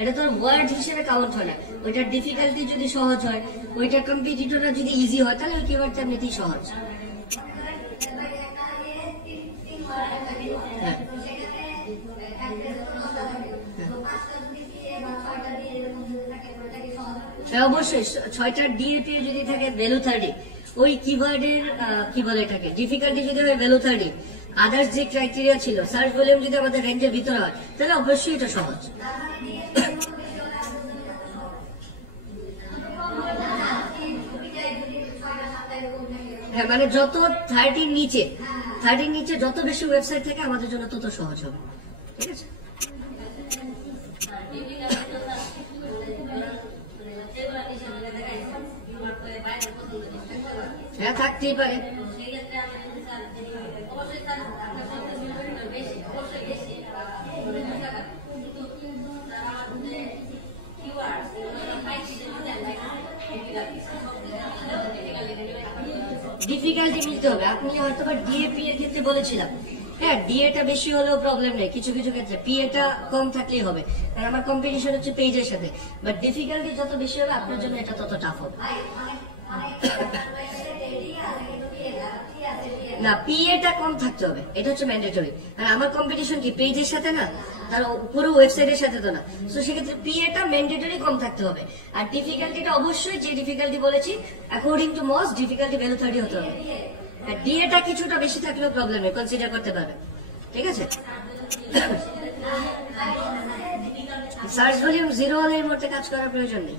এটা তো ওয়ার্ড হিসেবে কাউন্ট হয় না, ওইটার ডিফিকাল্টি যদি সহজ হয়, ওইটা কম্পিটিটররা যদি ইজি হয়, তাহলে ওই কিওয়ার্ডটা এমনিতেই সহজ। হ্যাঁ হ্যাঁ অবশ্যই 6টা DAP যদি থাকে ভ্যালু 30, ওই কিওয়ার্ডের কি বলে এটাকে ডিফিকাল্টি যদি হয় ভ্যালু 30, আদার্স যে ক্রাইটেরিয়া ছিল সার্চ ভলিউম যদি আমাদের রেঞ্জের ভিতরে হয় তাহলে অবশ্যই এটা সহজ। হ্যাঁ মানে যত 30 নিচে যত বেশি ওয়েবসাইট থেকে আমাদের জন্য তত সহজ হবে, ঠিক আছে। হ্যাঁ থাকতেই পারে। ডিফিকাল্টি মিলতে হবে। আপনি হয়তো বা DAP এর ক্ষেত্রে বলেছিলাম, হ্যাঁ DA-টা বেশি হলেও প্রবলেম নেই, কিছু কিছু ক্ষেত্রে PA-টা কম থাকলেই হবে, কারণ আমার কম্পিটিশন হচ্ছে পেজের সাথে। বাট ডিফিকাল্টি যত বেশি হবে আপনার জন্য এটা তত টাফ হবে। না PA-টা কম থাকতে হবে, এটা হচ্ছে ম্যান্ডেটরি। আর আমার কম্পিটিশন কি পেজের সাথে না, তার পুরো ওয়েবসাইটের সাথে তো না। তো সেক্ষেত্রে PA-টা ম্যান্ডেটরি কম থাকতে হবে। আর ডিফিকাল্টিটা অবশ্যই যে ডিফিকাল্টি বলেছি according to moss difficulty value 30 হতে হবে। আর DA-টা কিছুটা বেশি থাকলেও প্রবলেম নেই, কনসিডার করতে পারবে, ঠিক আছে। সার্চ ভলিউম 0 হলে এর মধ্যে কাজ করার প্রয়োজন নেই,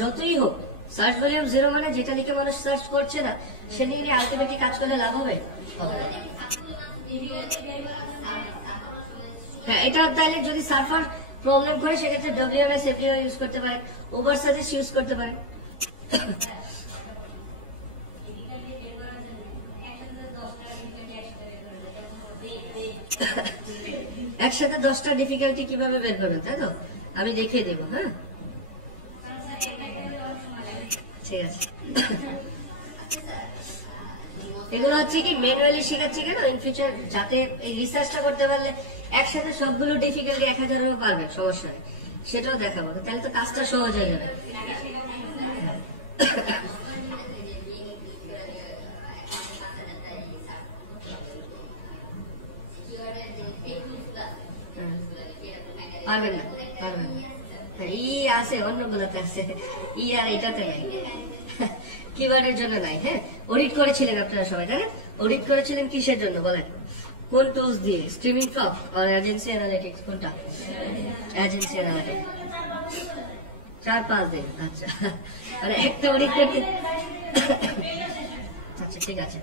যতই হোক। সার্চ ভলিউম 0 মানে যেটা লিখে মানুষ সার্চ করছে না সে নিয়ে আলটিমেটলি কাজ করলে লাভ হবে। হ্যাঁ এটা তাহলে যদি সার্ভার প্রবলেম করে সেক্ষেত্রে WMS API ইউজ করতে পারে, ওভারসাজেস্ট ইউজ করতে পারে। একসাথে 10টা ডিফিকাল্টি কিভাবে বের করবেন তাই তো, আমি দেখিয়ে দেবো। হ্যাঁ ঠিক আছে। এগুলো হচ্ছে কি ম্যানুয়ালি শেখাচ্ছি কেন, ইন ফিউচার যাতে এই রিসার্চটা করতে পারলে একসাথে সবগুলো ডিফিকাল্টি 1000-এও পারবে, সমস্যা নেই, সেটাও দেখাবো, তাহলে তো কাজটা সহজ হয়ে যাবে। পারবেন না, পারবেন না। আছে অন্যগুলোতে আছে, আর এটাতে নাই, কিওয়ার্ডের জন্য নাই। হ্যাঁ অডিট করেছিলেন আপনারা সবাই, তাই না? অডিট করেছিলেন কিসের জন্য বলেন, কোন টুলস দিয়ে? স্ট্রিমিং টপ আর এজেন্সি অ্যানালিটিক্স? কোনটা? এজেন্সি অ্যানালিটিক্স 4-5 দিন। আচ্ছা মানে একটা অডিট করতে, আচ্ছা ঠিক আছে।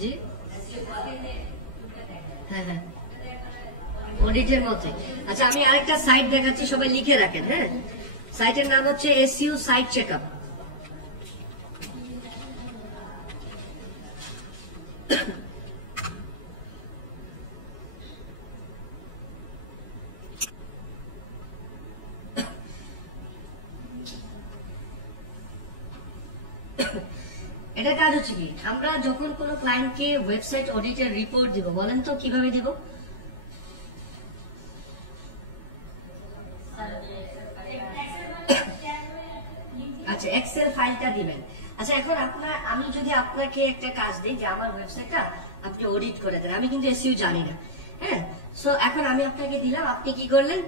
জি হ্যাঁ হ্যাঁ অডিটের মতো। আচ্ছা আমি আরেকটা সাইট দেখাচ্ছি, সবাই লিখে রাখেন। হ্যাঁ সাইটের নাম হচ্ছে SEO সাইট চেকআপ। এটা কাজ হচ্ছে কি, আমরা যখন কোনো ক্লায়েন্টকে ওয়েবসাইট অডিটের রিপোর্ট দিব, বলেন তো কিভাবে দিব? আচ্ছা এক্সেল ফাইলটা দিবেন। আচ্ছা এখন আমি যদি আপনাকে একটা কাজ দিই যে আমার ওয়েবসাইটটা আপনি অডিট করে দেন, আমি কিন্তু SEO জানি না। হ্যাঁ সো এখন আমি আপনাকে দিলাম, আপনি কি করলেন,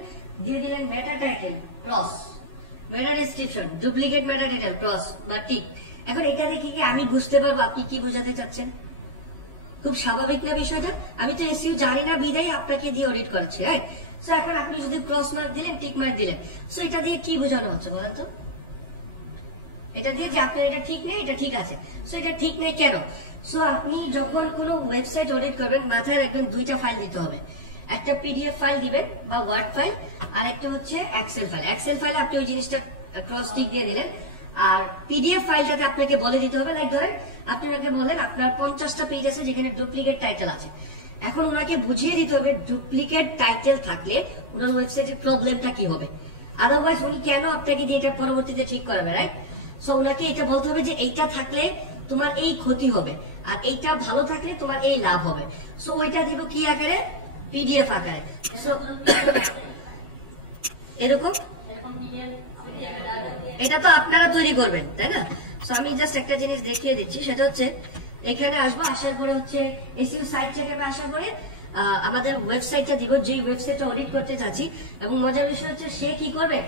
দিয়ে দিলেন meta title cross, meta description, duplicate meta title cross বা টিক। এখন এটা দেখে কি আমি বুঝতে পারবো আপনি কি বোঝাতে চাচ্ছেন? খুব স্বাভাবিক না বিষয়টা? আমি তো SEO জানি না বিদায় আপনাকে দিয়ে অডিট করেছি, রাইট? সো এখন আপনি যদি ক্রস মার্ক দিলেন, টিক মার্ক দিলেন, সো এটা দিয়ে কি বোঝানো হচ্ছে বলেন তো? এটা দিয়ে যে আপনার এটা ঠিক নেই, এটা ঠিক আছে। সো এটা ঠিক নেই কেন? সো আপনি যখন কোনো ওয়েবসাইট অডিট করবেন মাথায় রাখবেন দুইটা ফাইল দিতে হবে, একটা PDF ফাইল দিবেন বা ওয়ার্ড ফাইল, আর একটা হচ্ছে এক্সেল ফাইল। এক্সেল ফাইলে আপনি ওই জিনিসটা ক্রস টিক দিয়ে দিলেন, আর PDF ফাইলটাতে আপনাকে বলে দিতে হবে, লাইক ধরেন আপনি ওনাকে বলেন আপনার 50টা পেজ আছে যেখানে ডুপ্লিকেট টাইটেল আছে। এখন ওনাকে বুঝিয়ে দিতে হবে ডুপ্লিকেট টাইটেল থাকলে ওনার ওয়েবসাইটের প্রবলেমটা কি হবে, আদারওয়াইজ উনি কেন আপনাকে দিয়ে এটা পরবর্তীতে ঠিক করাবে, রাইট? সো ওনাকে এটা বলতে হবে যে এইটা থাকলে তোমার এই ক্ষতি হবে, আর এইটা ভালো থাকলে তোমার এই লাভ হবে। সো ওইটা দিব কি আকারে? PDF আকারে। সো এরকম এটা তো আপনারা তৈরি করবেন, তাই না? সো আমি জাস্ট একটা জিনিস দেখিয়ে দিচ্ছি, সেটা হচ্ছে এখানে আসবো, আসার পরে হচ্ছে এসইও সাইট চেকআপে আসার পরে আমাদের ওয়েবসাইটটা দিব, যে ওয়েবসাইটটা অডিট করতে চাচ্ছি। এবং মজার বিষয় হচ্ছে সে কি করবে,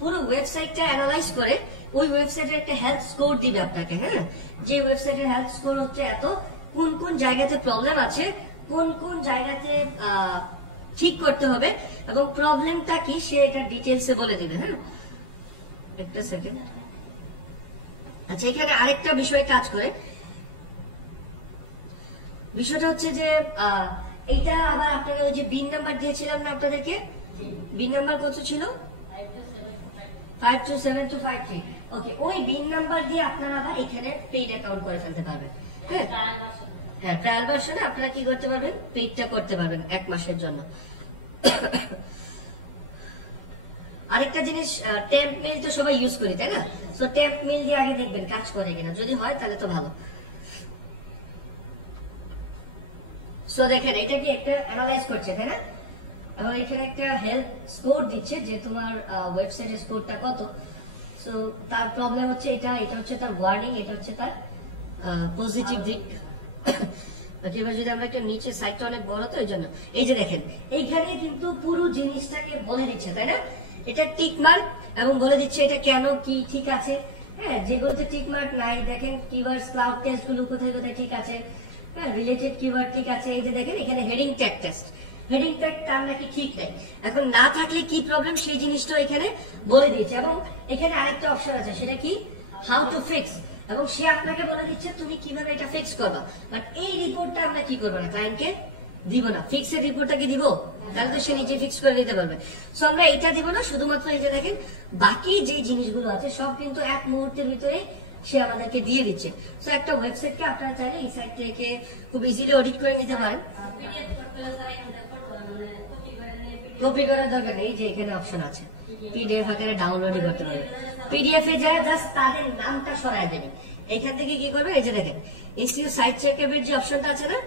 পুরো ওয়েবসাইটটা অ্যানালাইজ করে ওই ওয়েবসাইটের একটা হেলথ স্কোর দিবে আপনাকে। হ্যাঁ, যে ওয়েবসাইটের হেলথ স্কোর হচ্ছে এত, কোন কোন জায়গাতে প্রবলেম আছে, কোন কোন জায়গাতে ঠিক করতে হবে এবং প্রবলেমটা কি সে এটা ডিটেলসে বলে দিবে। হ্যাঁ, একটা সেকেন্ড। আচ্ছা, এখানে আরেকটা বিষয় কাজ করে, বিষয়টা হচ্ছে যে এইটা আবার আপনারা ওই যে বিন নাম্বার দিয়েছিলাম না আপনাদেরকে, বিন নাম্বার কত ছিল? 527253। ওকে, ওই বিন নাম্বার দিয়ে আপনারা আবার এখানে পেইড অ্যাকাউন্ট করে ফেলতে পারবেন। হ্যাঁ হ্যাঁ, ট্রায়াল ভার্সনে আপনারা কি করতে পারবেন, পেইডটা করতে পারবেন 1 মাসের জন্য। আরেকটা জিনিস, টেম্প মেইল তো সবাই ইউজ করি, তাই না? সো টেম্প মেইল দিয়ে আগে দেখবেন কাজ করে কিনা, যদি হয় তাহলে তো ভালো। সো দেখেন এটা কি একটা অ্যানালাইজ করছে, তাই না? এবং এখানে একটা হেলথ স্কোর দিচ্ছে যে তোমার ওয়েবসাইটের স্কোরটা কত। সো তার প্রবলেম হচ্ছে এটা, এটা হচ্ছে তার ওয়ার্নিং, এটা হচ্ছে তার পজিটিভ দিক। এবার যদি আমরা একটা নিচে সাইটটা অনেক বড় তো এই জন্য এই যে দেখেন এইখানে কিন্তু পুরো জিনিসটাকে বলে দিচ্ছে, তাই না? এটা টিক মার্ক এবং বলে দিচ্ছে এটা কেন কি ঠিক আছে। হ্যাঁ, যেগুলোতে টিক মার্ক নাই দেখেন কিওয়ার্ডস ক্লাউড টেস্ট গুলো কোথায় কোথায় ঠিক আছে, হ্যাঁ রিলেটেড কিওয়ার্ড ঠিক আছে। এই যে দেখেন এখানে heading tag test, heading tag তার নাকি ঠিক নাই, এখন না থাকলে কি প্রবলেম সেই জিনিসটা এখানে বলে দিয়েছে। এবং এখানে আরেকটা অপশন আছে, সেটা কি হাউ টু ফিক্স, এবং সে আপনাকে বলে দিচ্ছে তুমি কিভাবে এটা ফিক্স করবা। বাট এই রিপোর্টটা আমরা কি করবো না, ক্লায়েন্টকে দিব না। ফিক্সের রিপোর্টটা কি দিব, তাহলে তো সে নিজে ফিক্স করে নিতে পারবে। সো আমরা এটা দিব না, শুধুমাত্র এই যে দেখেন বাকি যে জিনিসগুলো আছে সব কিন্তু 1 মুহূর্তের ভিতরে সে আমাদেরকে দিয়ে দিচ্ছে। সো একটা ওয়েবসাইটকে আপনারা চাইলে এই সাইট থেকে খুব ইজিলি অডিট করে নিতে পারেন। কপি করার দরকার নেই, যে এখানে অপশন আছে পিডিএফ আকারে ডাউনলোডই করতে পারবে। পিডিএফ এ যারা জাস্ট তাদের নামটা সরায় দেবেন। এখান থেকে কি করবে, এই যে দেখেন এসইও সাইট চেকআপের যে অপশনটা আছে না,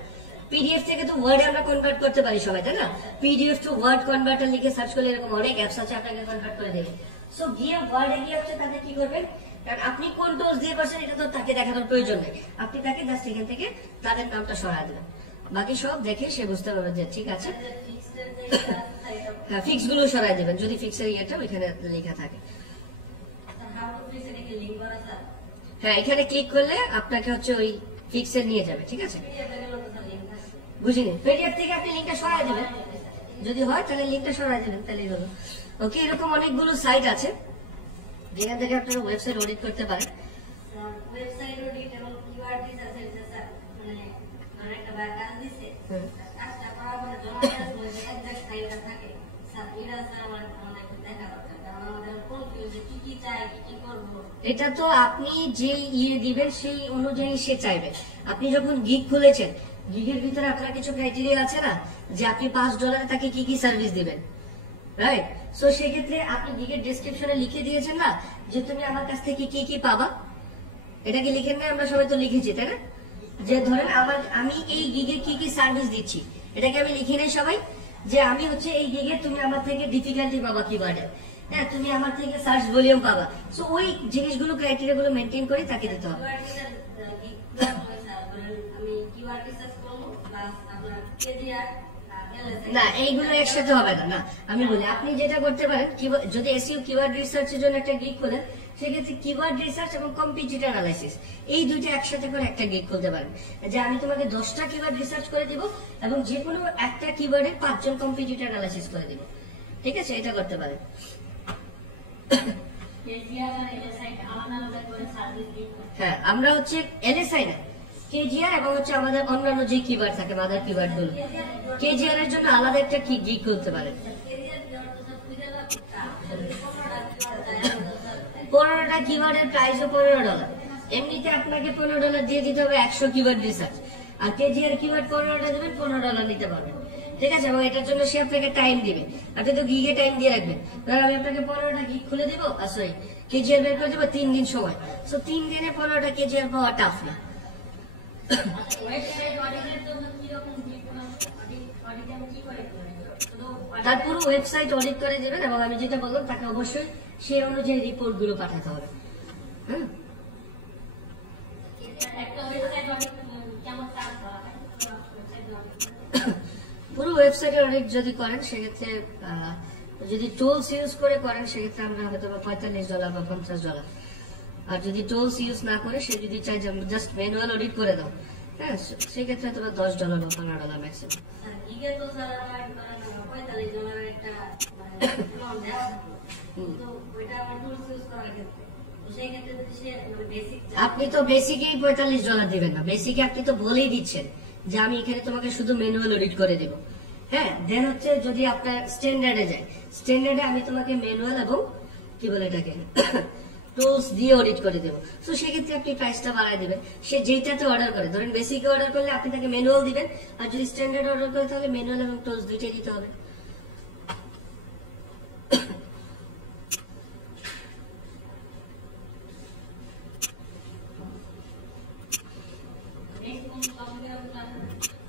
পিডিএফ থেকে তো ওয়ার্ডে আমরা কনভার্ট করতে পারি সবাই, তাই না? পিডিএফ টু ওয়ার্ড কনভার্টার লিখে সার্চ করলে এরকম অনেক অ্যাপস আছে আপনাকে কনভার্ট করে দেবে। সো গিয়ে ওয়ার্ডে গিয়ে হচ্ছে তাদের কি করবেন, কারণ আপনি কোন টুলস দিয়ে করছেন এটা তো তাকে দেখানোর প্রয়োজন নেই, আপনি তাকে জাস্ট এখান থেকে তাদের নামটা সরায় দেবেন, বাকি সব দেখে সে বুঝতে পারবে যে ঠিক আছে। হ্যাঁ, ফিক্স গুলো সরাই দেবেন যদি ফিক্সের ইয়েটা ওইখানে লেখা থাকে। হ্যাঁ, এখানে ক্লিক করলে আপনাকে হচ্ছে ওই ফিক্সের নিয়ে যাবে, ঠিক আছে? বুঝিনি, পিডিএফ থেকে আপনি লিঙ্কটা সরাই দেবেন, যদি হয় তাহলে লিঙ্কটা সরাই দেবেন, তাহলেই হলো। ওকে, এরকম অনেকগুলো সাইট আছে যেখান থেকে আপনারা ওয়েবসাইট অডিট করতে পারেন। ওয়েবসাইট অডিট এবং কিওয়ার্ড রিসার্চ মানে একটা কাজ দিছে, কাজটা করার পরে জমা দেওয়ার সময় যে এক্সাক্ট সাইটটা থাকে স্যার, এটা স্যার আমার অনেক দেখা দরকার, কারণ আমাদের কনফিউজ কি কি চাই কি করব। এটা তো আপনি যে ইয়ে দিবেন সেই অনুযায়ী সে চাইবে। আপনি যখন গিগ খুলেছেন, গিগের ভিতরে আপনার কিছু ক্রাইটেরিয়া আছে না, যে আপনি $5 তাকে কি কি সার্ভিস দিবেন, রাইট? সো সেক্ষেত্রে আপনি গিগের ডেসক্রিপশনে লিখে দিয়েছেন না যে তুমি আমার কাছ থেকে কি কি পাবা, এটা কি লিখেন না? আমরা সবাই তো লিখেছি, তাই না? যে ধরেন আমি এই গিগে কি কি সার্ভিস দিচ্ছি, এটাকে আমি লিখি নাই সবাই, যে আমি হচ্ছে এই গিগে তুমি আমার থেকে ডিফিকাল্টি পাবা কিওয়ার্ডে, হ্যাঁ তুমি আমার থেকে সার্চ ভলিউম পাবা। সো ওই জিনিসগুলো ক্রাইটেরিয়া গুলো মেনটেন করে তাকে দিতে হবে। আমি কিওয়ার্ড রিসার্চ করব প্লাস আপনার কেজিআর না, এইগুলো একসাথে হবে না। না, আমি বলি আপনি যেটা করতে পারেন, যদি এসইও কিওয়ার্ড রিসার্চের জন্য একটা গিগ খোলেন, সেক্ষেত্রে কিওয়ার্ড রিসার্চ এবং কম্পিটিটর অ্যানালাইসিস এই দুইটা একসাথে করে একটা গিগ খুলতে পারেন, যে আমি তোমাকে 10টা কিওয়ার্ড রিসার্চ করে দিব এবং যে কোনো একটা কিওয়ার্ডের 5 জন কম্পিটিটর অ্যানালাইসিস করে দিব, ঠিক আছে? এটা করতে পারেন। হ্যাঁ, আমরা হচ্ছে এলএসআই না, কেজিআর এবং হচ্ছে আমাদের অন্যান্য যে কিওয়ার্ড থাকে মাদার কিওয়ার্ড গুলো, কেজিআর এর জন্য আলাদা একটা কি গিগ করতে পারেন। 15টা কিওয়ার্ডের প্রাইসও $15। এমনিতে আপনাকে $15 দিয়ে দিতে হবে 100 কিওয়ার্ড রিসার্চ, আর কেজিআর কিওয়ার্ড 15টা দেবেন, $15 নিতে পারবেন, ঠিক আছে? এবং এটার জন্য সে আপনাকে টাইম দিবে, আপনি তো গিগে টাইম দিয়ে রাখবেন। ধর আমি আপনাকে 15টা গিগ খুলে দিব, সরি কেজিআর বের করে দিব 3 দিন সময়। সো 3 দিনে 15টা কেজিআর পাওয়া টাফ না। তার পুরো ওয়েবসাইট অডিট করে দেবেন এবং আমি যেটা বললাম তাকে অবশ্যই সেই অনুযায়ী রিপোর্ট গুলো পাঠাতে হবে। হ্যাঁ, একটা ওয়েবসাইট অডিট পুরো ওয়েবসাইটের অডিট যদি করেন সেক্ষেত্রে যদি টুলস ইউজ করে করেন সেক্ষেত্রে আমরা হয়তো $45 বা $50। আর যদি টুলস ইউজ না করে সে যদি চাই যে জাস্ট ম্যানুয়াল অডিট করে দাও, হ্যাঁ, সেক্ষেত্রে হয়তো $10 বা $15 ম্যাক্সিমাম। স্যার গিগে তো স্যার আমার ধরেন $45 একটা মানে লোন দেওয়া থাকলো, তো ওইটা আমার টুলস ইউজ করার ক্ষেত্রে, তো সেই ক্ষেত্রে যদি সে মানে বেসিক আপনি তো বেসিকেই $45 দিবেন না, বেসিকে আপনি তো বলেই দিচ্ছেন যে আমি এখানে তোমাকে শুধু ম্যানুয়াল অডিট করে দেবো। হ্যাঁ, দেন হচ্ছে যদি আপনার স্ট্যান্ডার্ডে যায়, স্ট্যান্ডার্ডে আমি তোমাকে ম্যানুয়াল এবং কি বলে এটাকে টুলস দিয়ে অডিট করে দেবো। তো সেক্ষেত্রে আপনি প্রাইসটা বাড়ায় দিবেন। সে যেটাতে অর্ডার করে, ধরেন বেসিকে অর্ডার করলে আপনি তাকে ম্যানুয়াল দিবেন, আর যদি স্ট্যান্ডার্ড অর্ডার করে তাহলে ম্যানুয়াল এবং টুলস দুইটাই দিতে হবে।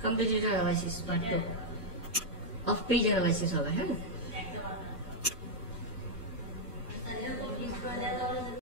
Competitor analysis part 2 of page analysis হবে। হ্যাঁ।